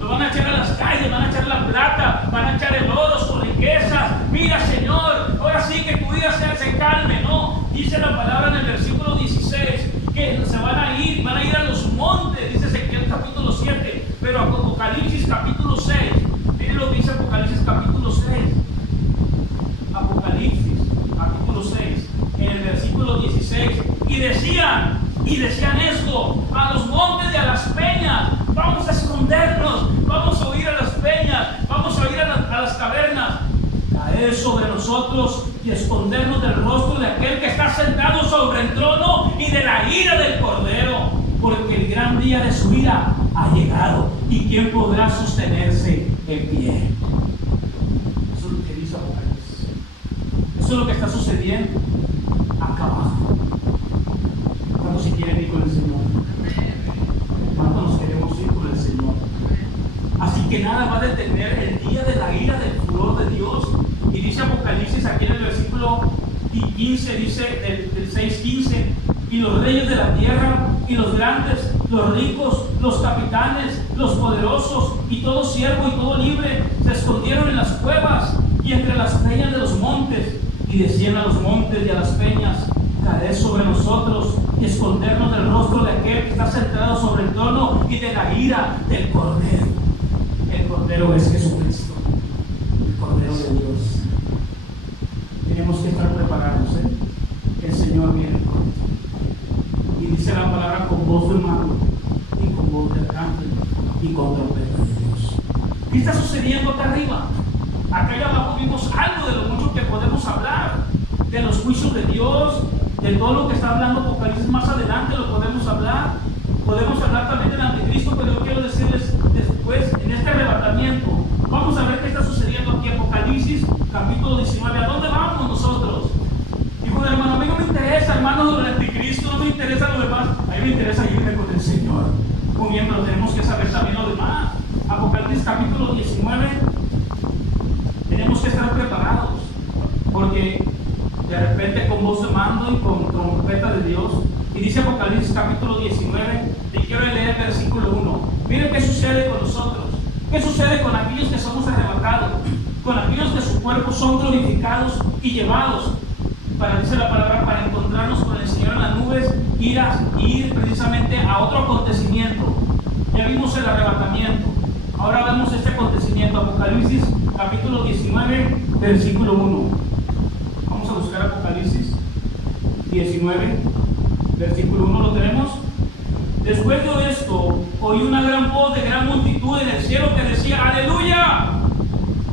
Lo van a echar a las calles, van a echar la plata, van a echar el oro, sus riquezas. Mira, Señor, ahora sí que tu vida se calme. No, dice la palabra en el versículo 16 que se van a ir a los montes, dice Ezequiel capítulo 7, pero Apocalipsis capítulo 6 y decían esto: a los montes y a las peñas, vamos a escondernos, vamos a huir a las peñas, vamos a ir a las cavernas, caer sobre nosotros y escondernos del rostro de aquel que está sentado sobre el trono y de la ira del Cordero, porque el gran día de su ira ha llegado, y quién podrá sostenerse en pie. Eso es lo que dice Apocalipsis. Eso es lo que está sucediendo acá abajo. ¿Cuántos se quieren ir con el Señor? ¿Cuántos nos queremos ir con el Señor? Así que nada va a detener el día de la ira, del furor de Dios. Y dice Apocalipsis aquí en el versículo 15, dice del 6:15: y los reyes de la tierra, y los grandes, los ricos, los capitanes, los poderosos, y todo siervo y todo libre, se escondieron en las cuevas y entre las peñas de los montes, y decían a los montes y a las peñas: caed sobre nosotros y escondernos del rostro de aquel que está sentado sobre el trono y de la ira del Cordero. El Cordero es Jesucristo, el Cordero de Dios. Tenemos que estar preparados, el Señor viene pronto. Y dice la palabra: con voz de mando y con voz de arcángel y con trompeta de Dios. ¿Qué está sucediendo acá arriba? Acá allá abajo vimos algo de lo mucho que podemos hablar, de los juicios de Dios, de todo lo que está hablando Apocalipsis. Más adelante lo podemos hablar. Podemos hablar también del anticristo, pero yo quiero decirles después, en este arrebatamiento, vamos a ver qué está sucediendo aquí. Apocalipsis capítulo 19. ¿A dónde vamos nosotros? Dijo el hermano: a mí no me interesa, hermano, del anticristo, no me interesa lo demás, a mí me interesa irme con el Señor. Muy bien, pero tenemos que saber también lo demás. Apocalipsis capítulo 19, tenemos que estar preparados, porque de repente con voz de mando y con trompeta de Dios. Y dice Apocalipsis capítulo 19, y quiero leer el versículo 1. Miren qué sucede con nosotros, qué sucede con aquellos que somos arrebatados, con aquellos que sus cuerpos son glorificados y llevados, dice la palabra, para encontrarnos con el Señor en las nubes, ir precisamente a otro acontecimiento. Ya vimos el arrebatamiento, ahora vemos este acontecimiento. Apocalipsis capítulo 19, versículo 1. Vamos a buscar Apocalipsis 19, versículo 1, ¿lo tenemos? Después de esto, oí una gran voz de gran multitud en el cielo que decía: ¡Aleluya!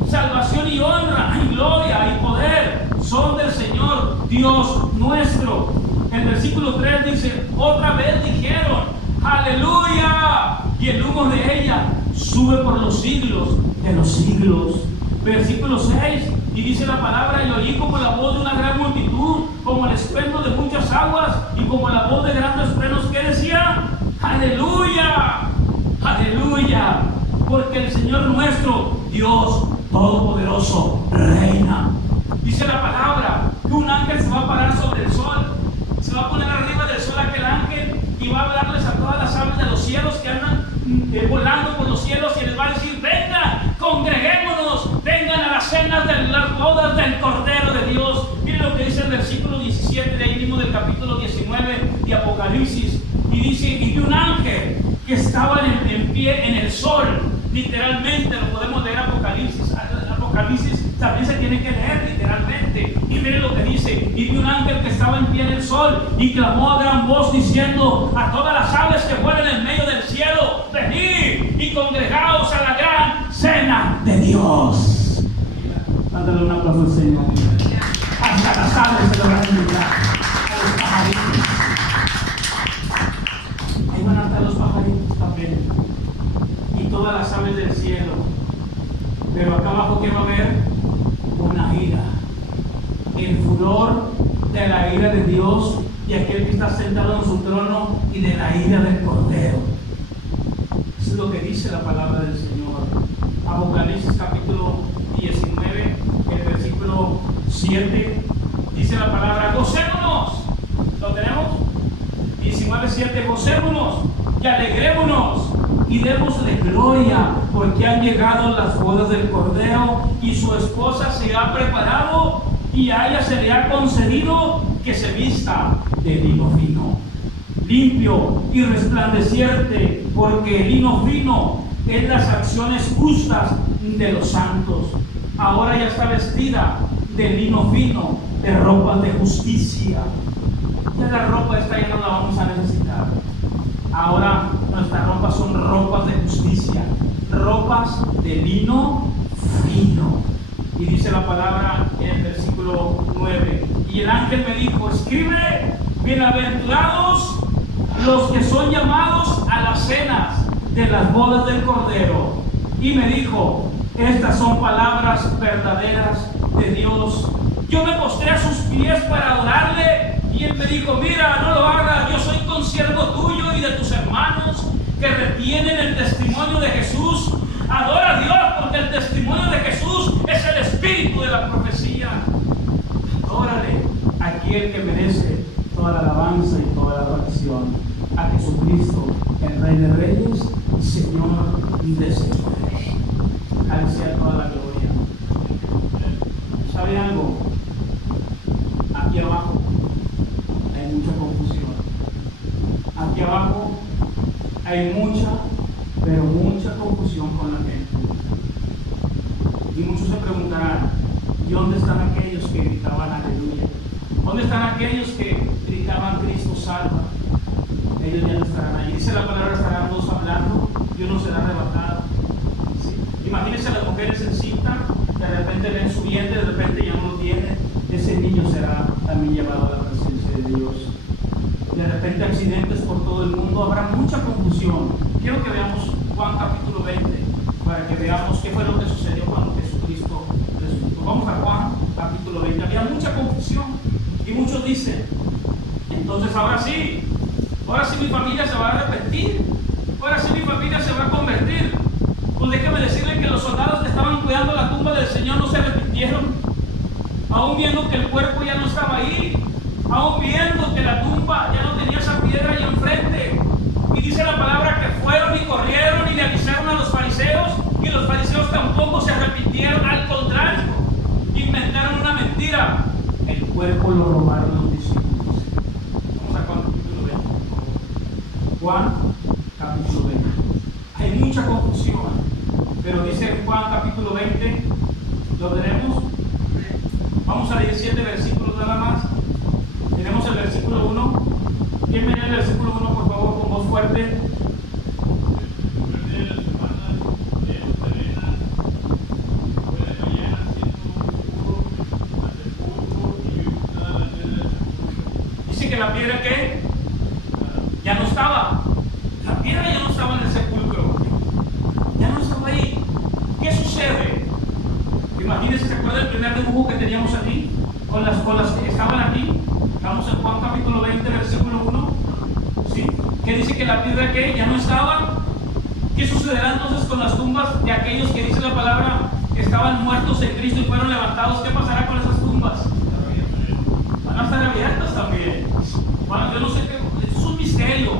Salvación y honra y gloria y poder son del Señor Dios nuestro. El versículo 3 dice: otra vez dijeron: ¡Aleluya! Y el humo de ella sube por los siglos de los siglos. Versículo 6, y dice la palabra: y oí como la voz de una gran multitud, como el estruendo de muchas aguas, y como la voz de grandes truenos, que decía: ¡Aleluya! ¡Aleluya! Porque el Señor nuestro, Dios Todopoderoso, reina. Dice la palabra que un ángel se va a parar sobre el sol, se va a poner arriba del sol aquel ángel, y va a hablarles a todas las aves de los cielos que andan volando por los cielos, y les va a decir: vengan, congreguémonos, vengan a las cenas de las bodas del Cordero de Dios. Miren lo que dice el versículo 17 de ahí mismo del capítulo 19 de Apocalipsis, y dice: y vi un ángel que estaba en pie en el sol. Literalmente lo podemos leer. Apocalipsis también se tiene que leer literalmente. Y miren lo que dice: y vi un ángel que estaba en pie en el sol, y clamó a gran voz diciendo a todas las aves que vuelan en medio del cielo: venid y congregaos a la gran cena de Dios. Dándole un aplauso al Señor. Hasta las aves se lo van a invitar, a los pajaritos. Ahí van a estar los pajaritos también, y todas las aves del cielo. Pero acá abajo, ¿qué va a haber? Una ira, el furor de la ira de Dios y aquel que está sentado en su trono, y de la ira del Cordero. Eso es lo que dice la palabra del Señor. Apocalipsis capítulo 19, el versículo 7, dice la palabra: gocémonos. ¿Lo tenemos? 19:7, gocémonos y alegrémonos y démosle gloria, porque han llegado las bodas del Cordero, y su esposa se ha preparado, y a ella se le ha concedido que se vista de lino fino, limpio y resplandeciente, porque el lino fino es las acciones justas de los santos. Ahora ya está vestida de lino fino, de ropas de justicia. ya la ropa esta ya no la vamos a necesitar. Ahora nuestras ropas son ropas de justicia, ropas de lino fino. Y dice la palabra en el versículo 9: y el ángel me dijo, escribe, bienaventurados los que son llamados a las cenas de las bodas del Cordero. Y me dijo, estas son palabras verdaderas de Dios. Yo me postré a sus pies para adorarle, y él me dijo, mira, no lo hagas, yo soy consiervo tuyo y de tus hermanos que retienen el testimonio de Jesús. Adora a Dios, porque el testimonio de Jesús es el espíritu de la profecía. Adórale a aquel que merece toda la alabanza y toda la adoración, a Jesucristo, el Rey de Reyes y Señor de Señores. A Él sea toda la gloria. ¿Sabe algo? Aquí abajo hay mucha confusión. Aquí abajo hay mucha, pero mucha confusión con la gente. Y muchos se preguntarán, ¿y dónde están aquellos que gritaban aleluya? ¿Dónde están aquellos que gritaban Cristo salva? Ellos ya no estarán ahí. Dice la palabra, estarán dos hablando y uno será arrebatado. ¿Sí? Imagínense a las mujeres en cinta, de repente ven su vientre, de repente ya no lo tienen. Ese niño será también llevado a la presencia de Dios. De repente accidentes por todo el mundo, habrá mucha confusión. Quiero que veamos Juan capítulo 20, para que veamos qué fue lo que sucedió cuando Jesucristo resucitó. Vamos a Juan capítulo 20. Había mucha confusión y muchos dicen, entonces ahora sí mi familia se va a arrepentir, ahora sí mi familia se va a convertir. Pues déjeme decirle que los soldados que estaban cuidando la tumba del Señor no se arrepintieron, aún viendo que el cuerpo ya no estaba ahí, aún viendo que la tumba ya no tenía esa piedra ahí enfrente. Y dice la palabra que fueron y corrieron y le avisaron a los fariseos, y los fariseos tampoco se arrepintieron, al contrario, inventaron una mentira. El cuerpo lo robaron los discípulos. Vamos a Juan capítulo 20. Juan capítulo 20. Hay mucha confusión, pero dice Juan capítulo 20, ¿lo veremos? Vamos a leer 7 versículos nada más. Tenemos el versículo 1. ¿Quién me lee el versículo 1, por favor, con voz fuerte? Dice que la piedra, ¿qué? Ya no estaba. La piedra ya no estaba en el sepulcro. Ya no estaba ahí. ¿Qué sucede? Imagínense, ¿se acuerda el primer dibujo que teníamos aquí? Con las que estaban aquí. Vamos en Juan capítulo 20, versículo 1. ¿Sí? ¿Qué dice que la piedra que ya no estaba? ¿Qué sucederá entonces con las tumbas de aquellos que dice la palabra que estaban muertos en Cristo y fueron levantados? ¿Qué pasará con esas tumbas? Van a estar abiertas también. Bueno, yo no sé qué. Esto es un misterio.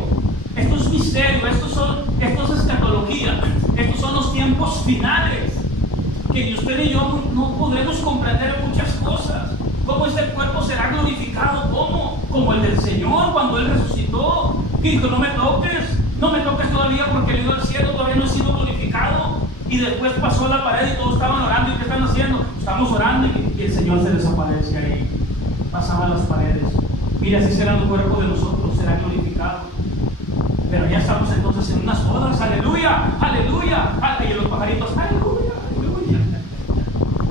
Esto es misterio. Esto es escatología. Estos son los tiempos finales. Que usted y yo no podremos comprender muchas cosas. ¿Cómo este cuerpo será glorificado? ¿Cómo? Como el del Señor cuando Él resucitó. Que dijo, no me toques todavía porque el Hijo del cielo todavía no ha sido glorificado. Y después pasó la pared y todos estaban orando. ¿Y qué están haciendo? Estamos orando y el Señor se desaparece ahí. Pasaban las paredes. Mira, así será el cuerpo de nosotros, será glorificado. Pero ya estamos entonces en unas bodas. ¡Aleluya! ¡Aleluya! Y los pajaritos, ¡aleluya! ¡Aleluya!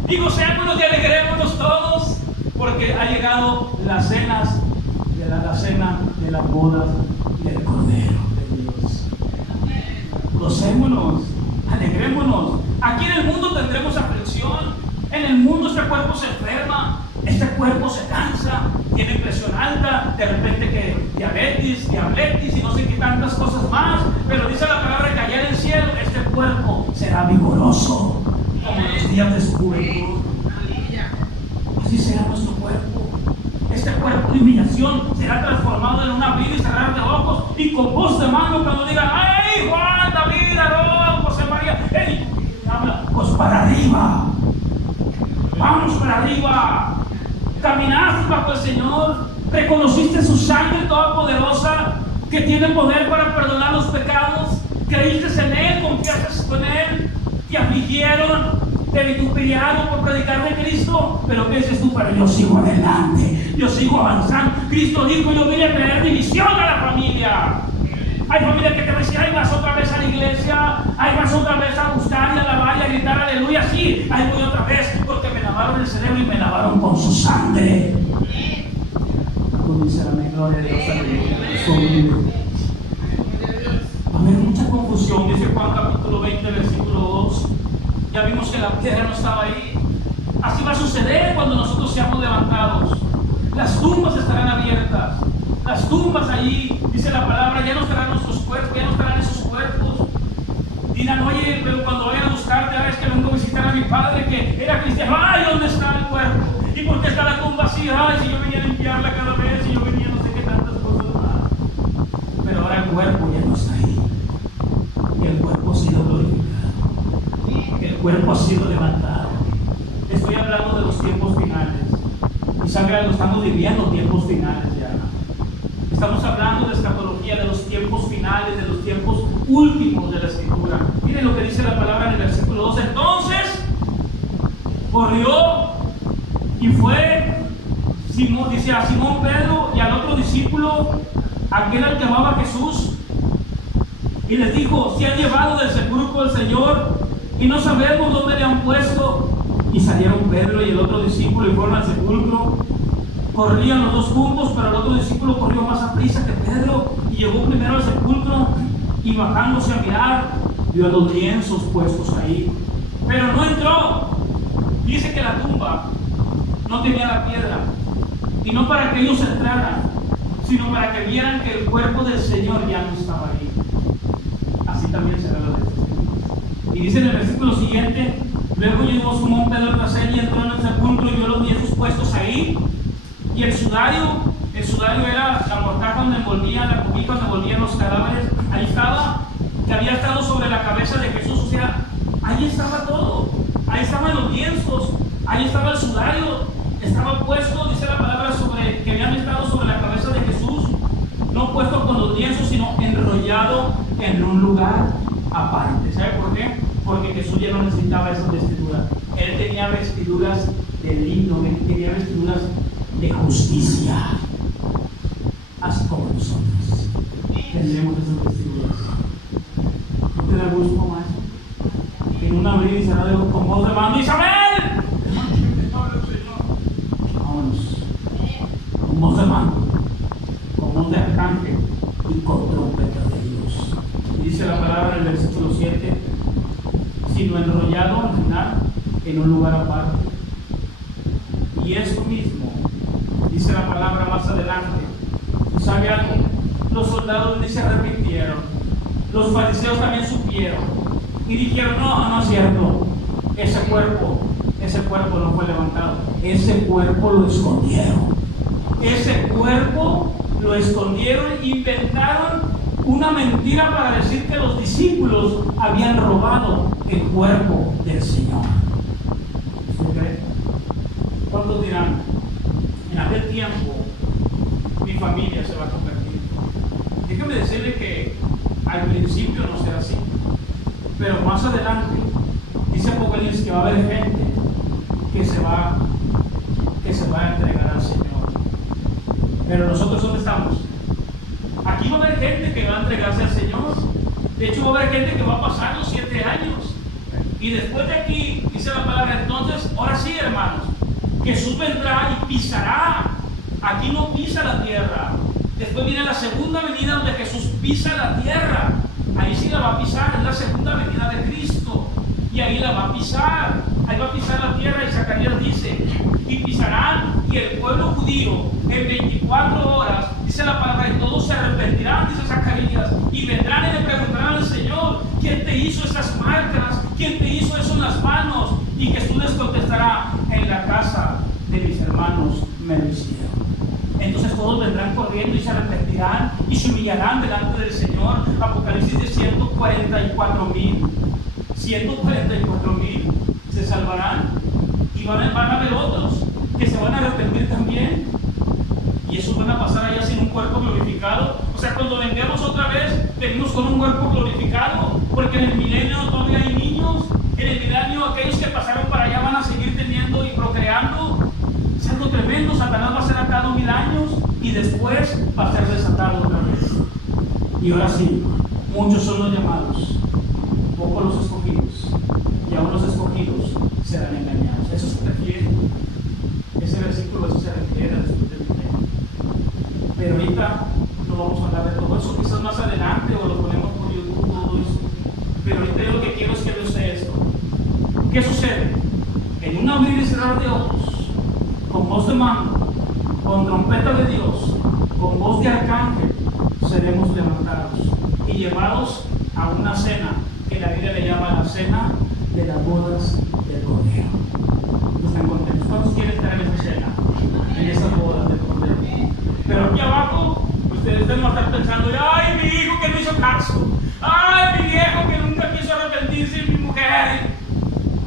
Y gocémonos y alegrémonos todos, porque ha llegado la cena de las bodas del Cordero de Dios. Gocémonos, alegrémonos. Aquí en el mundo tendremos aflicción. En el mundo este cuerpo se enferma, este cuerpo se cansa, tiene presión alta, de repente que diabetes y no sé qué tantas cosas más. Pero dice la palabra que allá en el cielo este cuerpo será vigoroso como en los días de su juventud. Así será nuestro cuerpo. Este cuerpo de humillación será transformado en un abrir y cerrar de ojos y con voz de mano cuando digan, ¡ay, Juan, David, Aarón, José María! ¡Ey! Habla, pues para arriba. Vamos para arriba. Caminaste bajo el Señor, reconociste su sangre todopoderosa que tiene poder para perdonar los pecados, creíste en Él, confiaste en Él, te afligieron, te vituperiaron por predicar de Cristo, pero ¿qué dices tú? Pero yo sigo adelante, yo sigo avanzando. Cristo dijo: yo vine a traer división a la familia. Hay familias que te dicen: ahí vas otra vez a la iglesia, ahí vas otra vez a buscar y a alabar y a gritar aleluya. Sí, ahí voy otra vez, porque me lavaron el cerebro y me lavaron con su sangre. Dice la gloria de Dios, aleluya. Va a haber mucha confusión, dice Juan capítulo 20, versículo 2. Ya vimos que la piedra no estaba ahí. Así va a suceder cuando nosotros seamos levantados. Las tumbas estarán abiertas. Las tumbas allí, dice la palabra, ya no estarán nuestros cuerpos, ya no estarán esos cuerpos. Dirán: oye, pero cuando vayan a buscarte, a veces que vengo a visitar a mi padre que era cristiano, ¡ay, dónde está el cuerpo! ¿Y por qué está la tumba vacía? ¡Ay, si yo venía a limpiarla cada vez, si yo venía no sé qué tantas cosas más! Pero ahora el cuerpo ya no está ahí. Y el cuerpo ha sido glorificado. El cuerpo ha sido levantado. Estoy hablando de los tiempos finales. Y sabe algo, estamos viviendo tiempos finales ya. Estamos hablando de escatología, de los tiempos finales, de los tiempos últimos de la Escritura. Miren lo que dice la palabra en el versículo 2. Entonces corrió y fue Simón, dice, a Simón Pedro y al otro discípulo, aquel al que amaba Jesús, y les dijo: se han llevado del sepulcro del Señor y no sabemos dónde le han puesto. Y salieron Pedro y el otro discípulo y fueron al sepulcro. Corrían los dos juntos, pero el otro discípulo corrió más a prisa que Pedro y llegó primero al sepulcro, y bajándose a mirar, vio a los lienzos puestos ahí, pero no entró. Dice que la tumba no tenía la piedra, y no para que ellos entraran, sino para que vieran que el cuerpo del Señor ya no estaba ahí. Así también será la de estos tiempos. Y dice en el versículo siguiente: luego llegó Simón Pedro tras él y entró en el sepulcro y vio los lienzos puestos ahí, y el sudario era la mortaja donde envolvían, la cubija donde envolvían los cadáveres. Ahí estaba, que había estado sobre la cabeza de Jesús. O sea, ahí estaba todo. Ahí estaban los lienzos, ahí estaba el sudario, estaba puesto, dice la palabra, que habían estado sobre la cabeza de Jesús, no puesto con los lienzos, sino enrollado en un lugar aparte. ¿Sabe por qué? Porque Jesús ya no necesitaba esas vestiduras. Él tenía vestiduras de lino, tenía vestiduras de justicia, así como nosotros tendremos esas vestiduras. ¿No te da gusto más? En un abrir y cerrar de ojos, con voz de mando: ¡Isabel! Vámonos. Con voz de mando, con voz de arcángel y con trompeta de Dios. Y dice la palabra en el versículo 7: sino enrollado al final en un lugar aparte. Y esto mismo dice la palabra más adelante. ¿Sabe algo? Los soldados ni se arrepintieron. Los fariseos también supieron y dijeron: no es cierto. Ese cuerpo no fue levantado. Ese cuerpo lo escondieron. Ese cuerpo lo escondieron. Inventaron una mentira para decir que los discípulos habían robado el cuerpo del Señor. ¿Se cree? ¿Cuántos dirán: en aquel tiempo mi familia se va a convertir? Déjame decirle que al principio no será así, pero más adelante dice Apocalipsis que va a haber gente que se va a entregar al Señor. Pero nosotros, ¿dónde estamos? Aquí va a haber gente que va a entregarse al Señor. De hecho, va a haber gente que va a pasar los 7 años. Y después de aquí, dice la palabra, entonces, ahora sí, hermanos, Jesús vendrá y pisará. Aquí no pisa la tierra. Después viene la segunda venida donde Jesús pisa la tierra. Ahí sí la va a pisar, es la segunda venida de Cristo. Y ahí la va a pisar. Ahí va a pisar la tierra. Y Zacarías dice: y pisarán, y el pueblo judío en 24 horas, dice la palabra, y todos se arrepentirán, dice Zacarías, y vendrán y le preguntarán al Señor: ¿quién te hizo esas marcas? ¿Quién te hizo eso en las manos? Y Jesús les contestará: en la casa de mis hermanos me lo hicieron. Entonces todos vendrán corriendo y se arrepentirán y se humillarán delante del Señor. Apocalipsis de 144,000. 144,000 se salvarán, y van a haber otros que se van a arrepentir también, y esos van a pasar allá sin un cuerpo glorificado. O sea, cuando vengamos otra vez, venimos con un cuerpo glorificado, porque en el milenio todavía hay niños. En el milenio aquellos que pasaron después va a ser desatado otra vez. Y ahora sí, muchos son los llamados, pocos los escogidos, y aún los escogidos serán engañados. Eso se refiere, ese versículo, eso se refiere después del milenio. Pero ahorita no vamos a hablar de todo eso, quizás más adelante, o lo ponemos por YouTube, todo eso. Pero ahorita yo lo que quiero es que vea usted esto. ¿Qué sucede? En un abrir y cerrar de ojos, con voz de mando, con trompeta de Dios, con voz de arcángel, seremos levantados y llevados a una cena que la Biblia le llama la cena de las bodas del Cordero. ¿Están contentos? ¿Cuántos quieren estar en esa cena? En esas bodas del Cordero. Pero aquí abajo, ustedes van a estar pensando, ay, mi hijo que no hizo caso, ay, mi viejo que nunca quiso arrepentirse, mi mujer.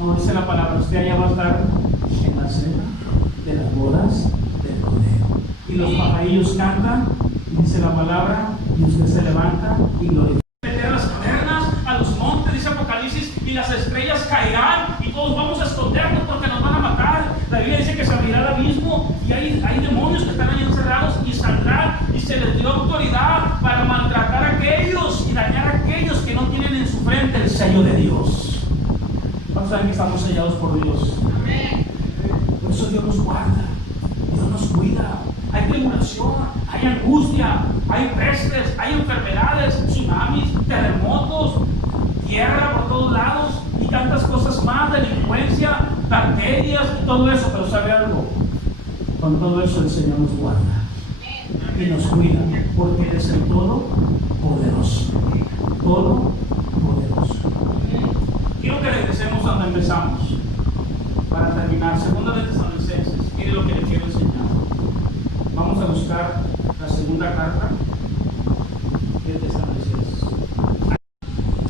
No, dice la palabra, usted allá va a estar en la cena de las bodas del Cordero. Y los pajarillos cantan, y dice la palabra, y usted se levanta y glorifica. Meter a las cavernas, a los montes, dice Apocalipsis, y las estrellas caerán, y todos vamos a escondernos porque nos van a matar. La Biblia dice que se abrirá el abismo, y hay demonios que están ahí encerrados, y saldrán, y se les dio autoridad para maltratar a aquellos y dañar a aquellos que no tienen en su frente el sello de Dios. Vamos a ver que estamos sellados por Dios. Por eso Dios nos guarda, Dios nos cuida. Hay tribulación, hay angustia, hay pestes, hay enfermedades, tsunamis, terremotos, tierra por todos lados y tantas cosas más, delincuencia, bacterias y todo eso. Pero ¿sabe algo? Con todo eso el Señor nos guarda y nos cuida, porque Él es el Todopoderoso. Todopoderoso. Quiero que regresemos a donde empezamos para terminar. Segunda de Tesalonicenses. Mire lo que le quiero enseñar. Vamos a buscar la segunda carta de Tesalonicenses.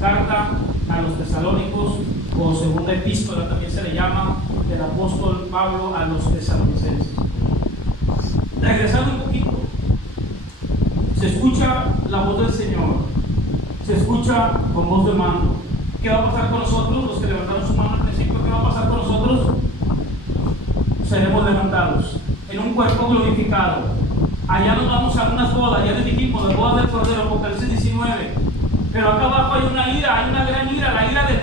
Carta a los tesalónicos, o segunda epístola también se le llama, del apóstol Pablo a los tesalonicenses. Regresando un poquito, se escucha la voz del Señor, se escucha con voz de mando. ¿Qué va a pasar con nosotros? Los que levantaron su mano al principio, ¿qué va a pasar con nosotros? Seremos levantados en un cuerpo glorificado. Allá nos vamos a unas bodas, ya les dijimos, las bodas del Cordero, Apocalipsis 19. Pero acá abajo hay una ira, hay una gran ira, la ira de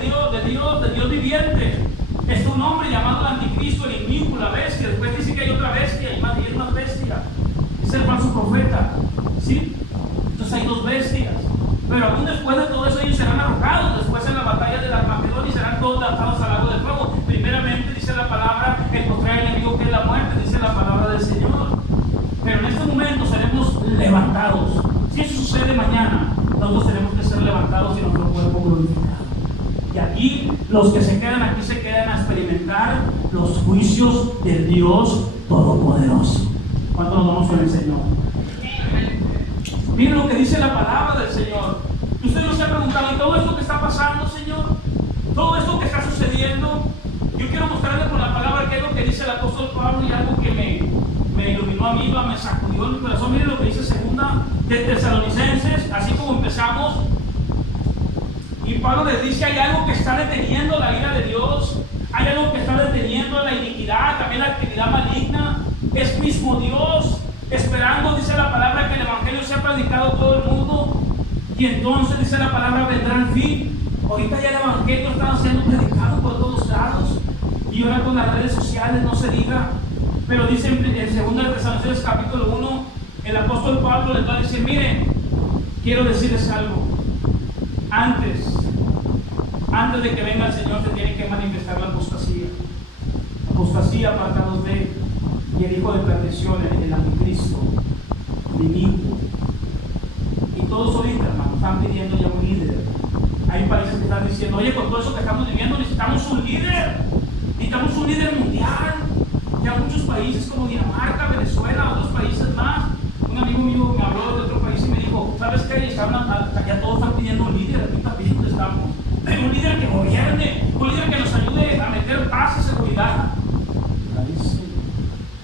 Dios viviente. Es un hombre llamado el anticristo, el inicuo, la bestia. Después dice que hay otra bestia, y es más bestia. Es el falso profeta. ¿Sí? Entonces hay dos bestias. Pero aún después de todo eso ellos serán arrojados. Después en la batalla de la Armagedón y serán todos lanzados al lago del fuego. Primeramente dice la palabra, el postrer enemigo que es la muerte, dice la palabra del Señor. Pero en este momento seremos levantados. Si eso sucede mañana, nosotros tenemos que ser levantados y nuestro cuerpo glorificado. Y aquí, los que se quedan aquí se quedan a experimentar los juicios del Dios Todopoderoso. ¿Cuánto nos vamos con el Señor? Miren lo que dice la palabra del Señor. Usted nos ha preguntado, ¿y todo esto que está pasando, Señor? Todo esto que está sucediendo, yo quiero mostrarle con la palabra qué es lo que dice el apóstol Pablo, y algo que me iluminó a mí, me sacudió el corazón. Miren lo que dice segunda de Tesalonicenses, así como empezamos. Y Pablo les dice, hay algo que está deteniendo la ira de Dios, hay algo que está deteniendo la iniquidad, también la actividad maligna. Es mismo Dios esperando, dice la palabra, que el evangelio sea predicado a todo el mundo, y entonces dice la palabra, vendrá el fin. Ahorita ya el evangelio está siendo predicado por todos lados, y ahora con las redes sociales no se diga. Pero dice en 2 de Tesalonicenses capítulo 1, el apóstol Pablo les va a decir, miren, quiero decirles algo. Antes de que venga el Señor, se tiene que manifestar la apostasía. Apostasía, apartados de Él, y el hijo de perdición, el anticristo, el inicuo. Y todos ahorita, hermanos, están pidiendo ya un líder. Hay países que están diciendo, oye, con todo eso que estamos viviendo, necesitamos un líder. Necesitamos un líder mundial. Ya muchos países como Dinamarca, Venezuela, otros países más. Un amigo mío me habló de otro país y me dijo, ¿sabes qué? Ya todos están pidiendo un líder, aquí también donde estamos. Pero un líder que gobierne, un líder que nos ayude a meter paz y seguridad.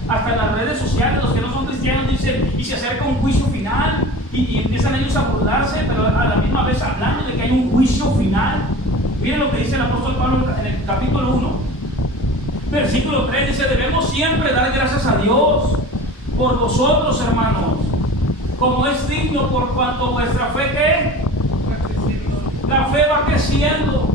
Hasta en las redes sociales, los que no son cristianos dicen, y se acerca un juicio final, y empiezan ellos a burlarse, pero a la misma vez hablando de que hay un juicio final. Miren lo que dice el apóstol Pablo en el capítulo 1, versículo 3, dice, debemos siempre dar gracias a Dios por vosotros, hermanos, como es digno, por cuanto vuestra fe, ¿qué? La fe va creciendo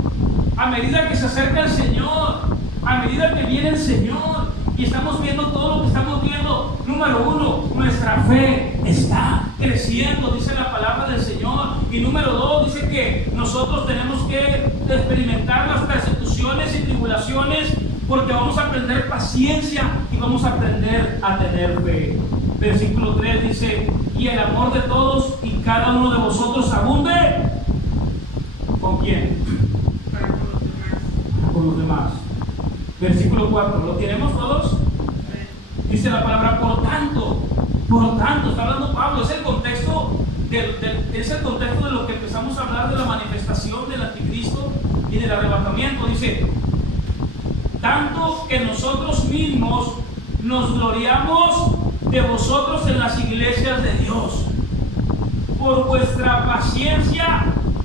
a medida que se acerca el Señor, a medida que viene el Señor, y estamos viendo todo lo que estamos viendo. Número uno, nuestra fe está creciendo, dice la palabra del Señor. Y número dos, dice que nosotros tenemos que experimentar las persecuciones y tribulaciones, porque vamos a aprender paciencia y vamos a aprender a tener fe. Versículo 3 dice: y el amor de todos y cada uno de vosotros abunde. ¿Con quién? Con los demás. Versículo 4, ¿lo tenemos todos? Dice la palabra, por tanto, está hablando Pablo, es el contexto de lo que empezamos a hablar de la manifestación del anticristo y del arrebatamiento. Dice, tanto que nosotros mismos nos gloriamos de vosotros en las iglesias de Dios, por vuestra paciencia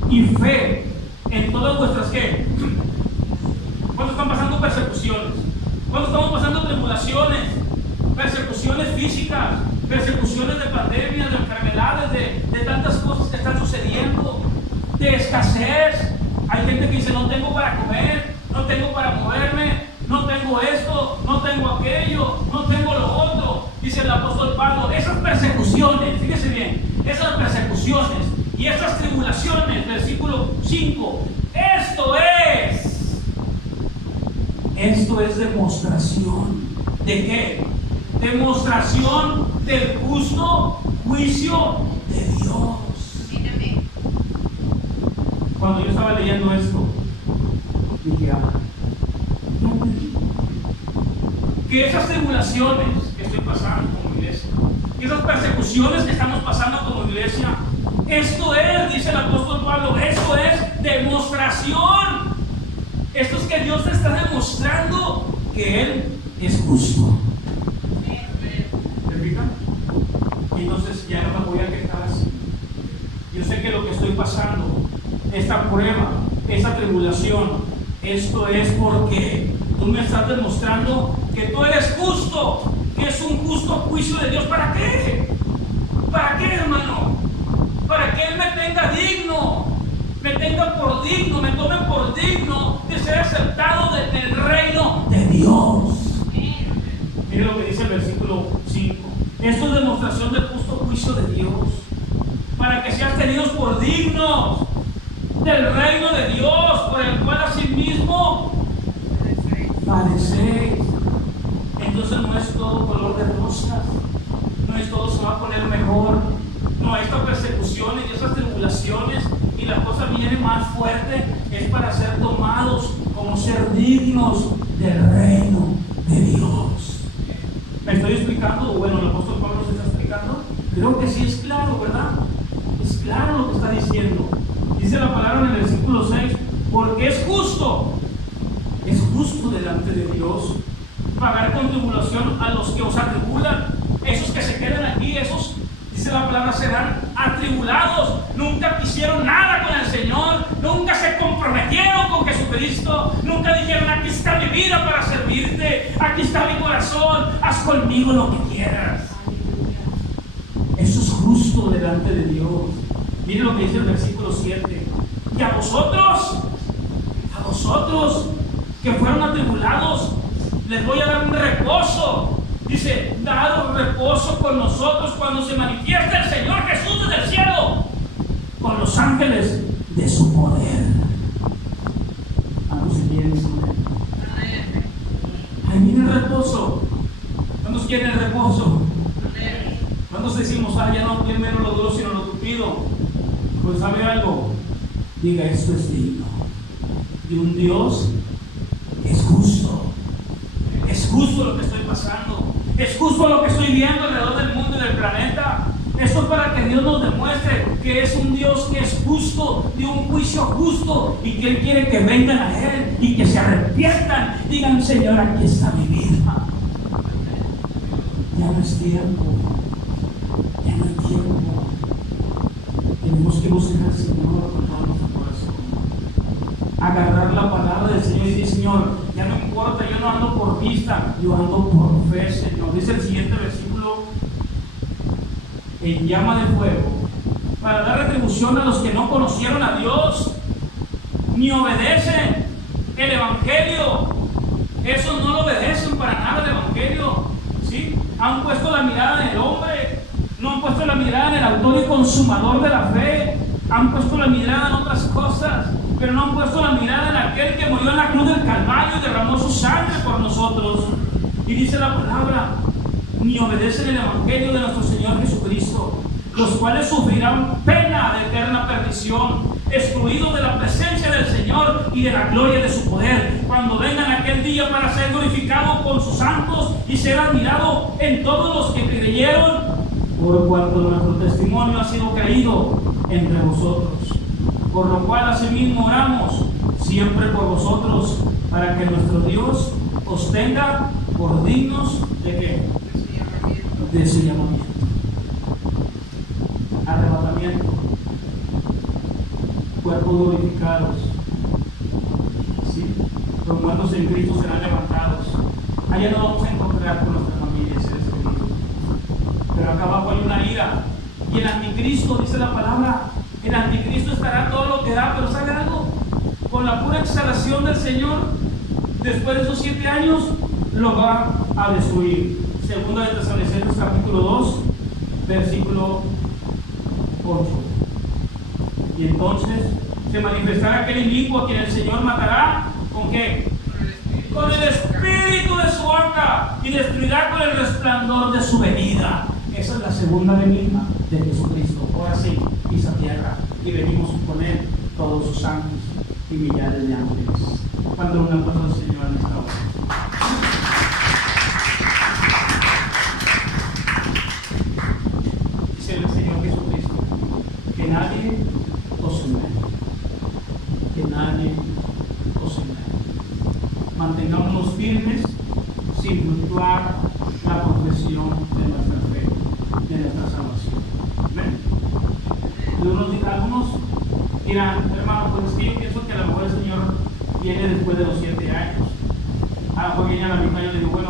y fe en todas vuestras, ¿qué? Cuando están pasando persecuciones, cuando estamos pasando tribulaciones, persecuciones físicas, persecuciones de pandemias, de enfermedades, de tantas cosas que están sucediendo, de escasez. Hay gente que dice, no tengo para comer, no tengo para moverme, no tengo esto, no tengo aquello, no tengo lo otro. Dice el apóstol Pablo, esas persecuciones, fíjese bien, esas persecuciones y esas tribulaciones, versículo 5, esto es demostración. ¿De qué? Demostración del justo juicio de Dios. Cuando yo estaba leyendo esto, dije, no me digo que esas tribulaciones que estoy pasando como iglesia, esas persecuciones que estamos pasando como iglesia, esto es, dice el apóstol Pablo, esto es demostración. Esto es que Dios está demostrando que Él es justo. ¿Me fijan? Entonces ya no me voy a quejar así. Yo sé que lo que estoy pasando, esta prueba, esta tribulación, esto es porque tú me estás demostrando que tú eres justo, que es un justo juicio de Dios. ¿Para qué? ¿Para qué, hermano? Para que Él me tenga digno, me tenga por digno, me tome por digno de ser aceptado en el reino de Dios. Mire lo que dice el versículo 5. Esto es demostración del justo juicio de Dios, para que seas tenidos por dignos del reino de Dios, por el cual asimismo padecéis. Entonces no es todo color de rosas, no es todo se va a poner mejor. No, estas persecuciones y esas tribulaciones y las cosas vienen más fuertes, es para ser tomados como ser dignos del reino de Dios. ¿Me estoy explicando? Bueno, el apóstol Pablo se está explicando. Creo que sí es claro, ¿verdad? Es claro lo que está diciendo. Dice la palabra en el versículo 6, porque es justo delante de Dios pagar con tribulación a los que os atribulan. Esos que se quedan aquí, esos, dice la palabra, serán atribulados. Nunca quisieron nada con el Señor, nunca se comprometieron con Jesucristo, nunca dijeron, aquí está mi vida para servirte, aquí está mi corazón, haz conmigo lo que quieras. Eso es justo delante de Dios. Miren lo que dice el versículo 7. Y a vosotros que fueron atribulados, les voy a dar un reposo. Dice, dad reposo con nosotros cuando se manifieste el Señor Jesús desde el cielo con los ángeles de su poder. ¿Cuántos quieren eso? Ahí viene el reposo. ¿Cuántos quieren el reposo? ¿Cuántos decimos, ya no quiero menos lo duro sino lo tupido? Pues sabe algo, diga, esto es digno de un Dios que es justo. Es justo lo que estoy pasando. Es justo lo que estoy viendo alrededor del mundo y del planeta. Esto es para que Dios nos demuestre que es un Dios que es justo, de un juicio justo, y que Él quiere que vengan a Él y que se arrepientan. Digan, Señor, aquí está mi vida. Ya no es tiempo. Ya no hay tiempo. Tenemos que buscar al Señor con todo nuestro corazón. Agarrar la palabra del Señor y decir, Señor, ya no importa, yo no ando por vista, yo ando por fe, Señor. Nos dice el siguiente versículo: en llama de fuego, para dar retribución a los que no conocieron a Dios, ni obedecen el Evangelio. Esos no lo obedecen para nada el Evangelio, ¿sí? Han puesto la mirada en el hombre, no han puesto la mirada en el autor y consumador de la fe, han puesto la mirada en otras cosas, pero no han puesto la mirada en aquel que murió en la cruz del Calvario y derramó su sangre por nosotros. Y dice la palabra: ni obedecen el Evangelio de nuestro Señor Jesucristo, los cuales sufrirán pena de eterna perdición, excluidos de la presencia del Señor y de la gloria de su poder, cuando vengan aquel día para ser glorificado con sus santos y ser admirado en todos los que creyeron, por cuanto nuestro testimonio ha sido creído entre vosotros. Por lo cual asimismo oramos siempre por vosotros, para que nuestro Dios os tenga por dignos de ¿qué? De su llamamiento. Arrebatamiento, cuerpos glorificados, ¿sí? Los muertos en Cristo serán levantados. Allá nos vamos a encontrar con nuestras familias, seres queridos. Pero acá abajo hay una ira. Y el anticristo, dice la palabra, el anticristo estará todo lo que da, pero ¿sabe algo? Con la pura exhalación del Señor, después de esos 7 años, lo va a destruir. Segunda de Tesalonicenses capítulo 2, versículo 8. Y entonces se manifestará aquel inicuo a quien el Señor matará. ¿Con qué? Con el espíritu de su boca, y destruirá con el resplandor de su venida. Esa es la segunda venida de Jesucristo. Ahora sí, pisa tierra, y venimos con él todos sus santos y millares de ángeles. Cuando una cosa del Señor en esta hora. Dice el Señor Jesucristo: que nadie os engañe, que nadie os engañe. Mantengámonos firmes sin fluctuar la profesión de nuestra fe, de nuestra salvación. Amén. Algunos dirán: hermano, pues es que yo pienso que a lo mejor el Señor viene después de los 7 años. A lo mejor viene a la mitad y yo digo: bueno,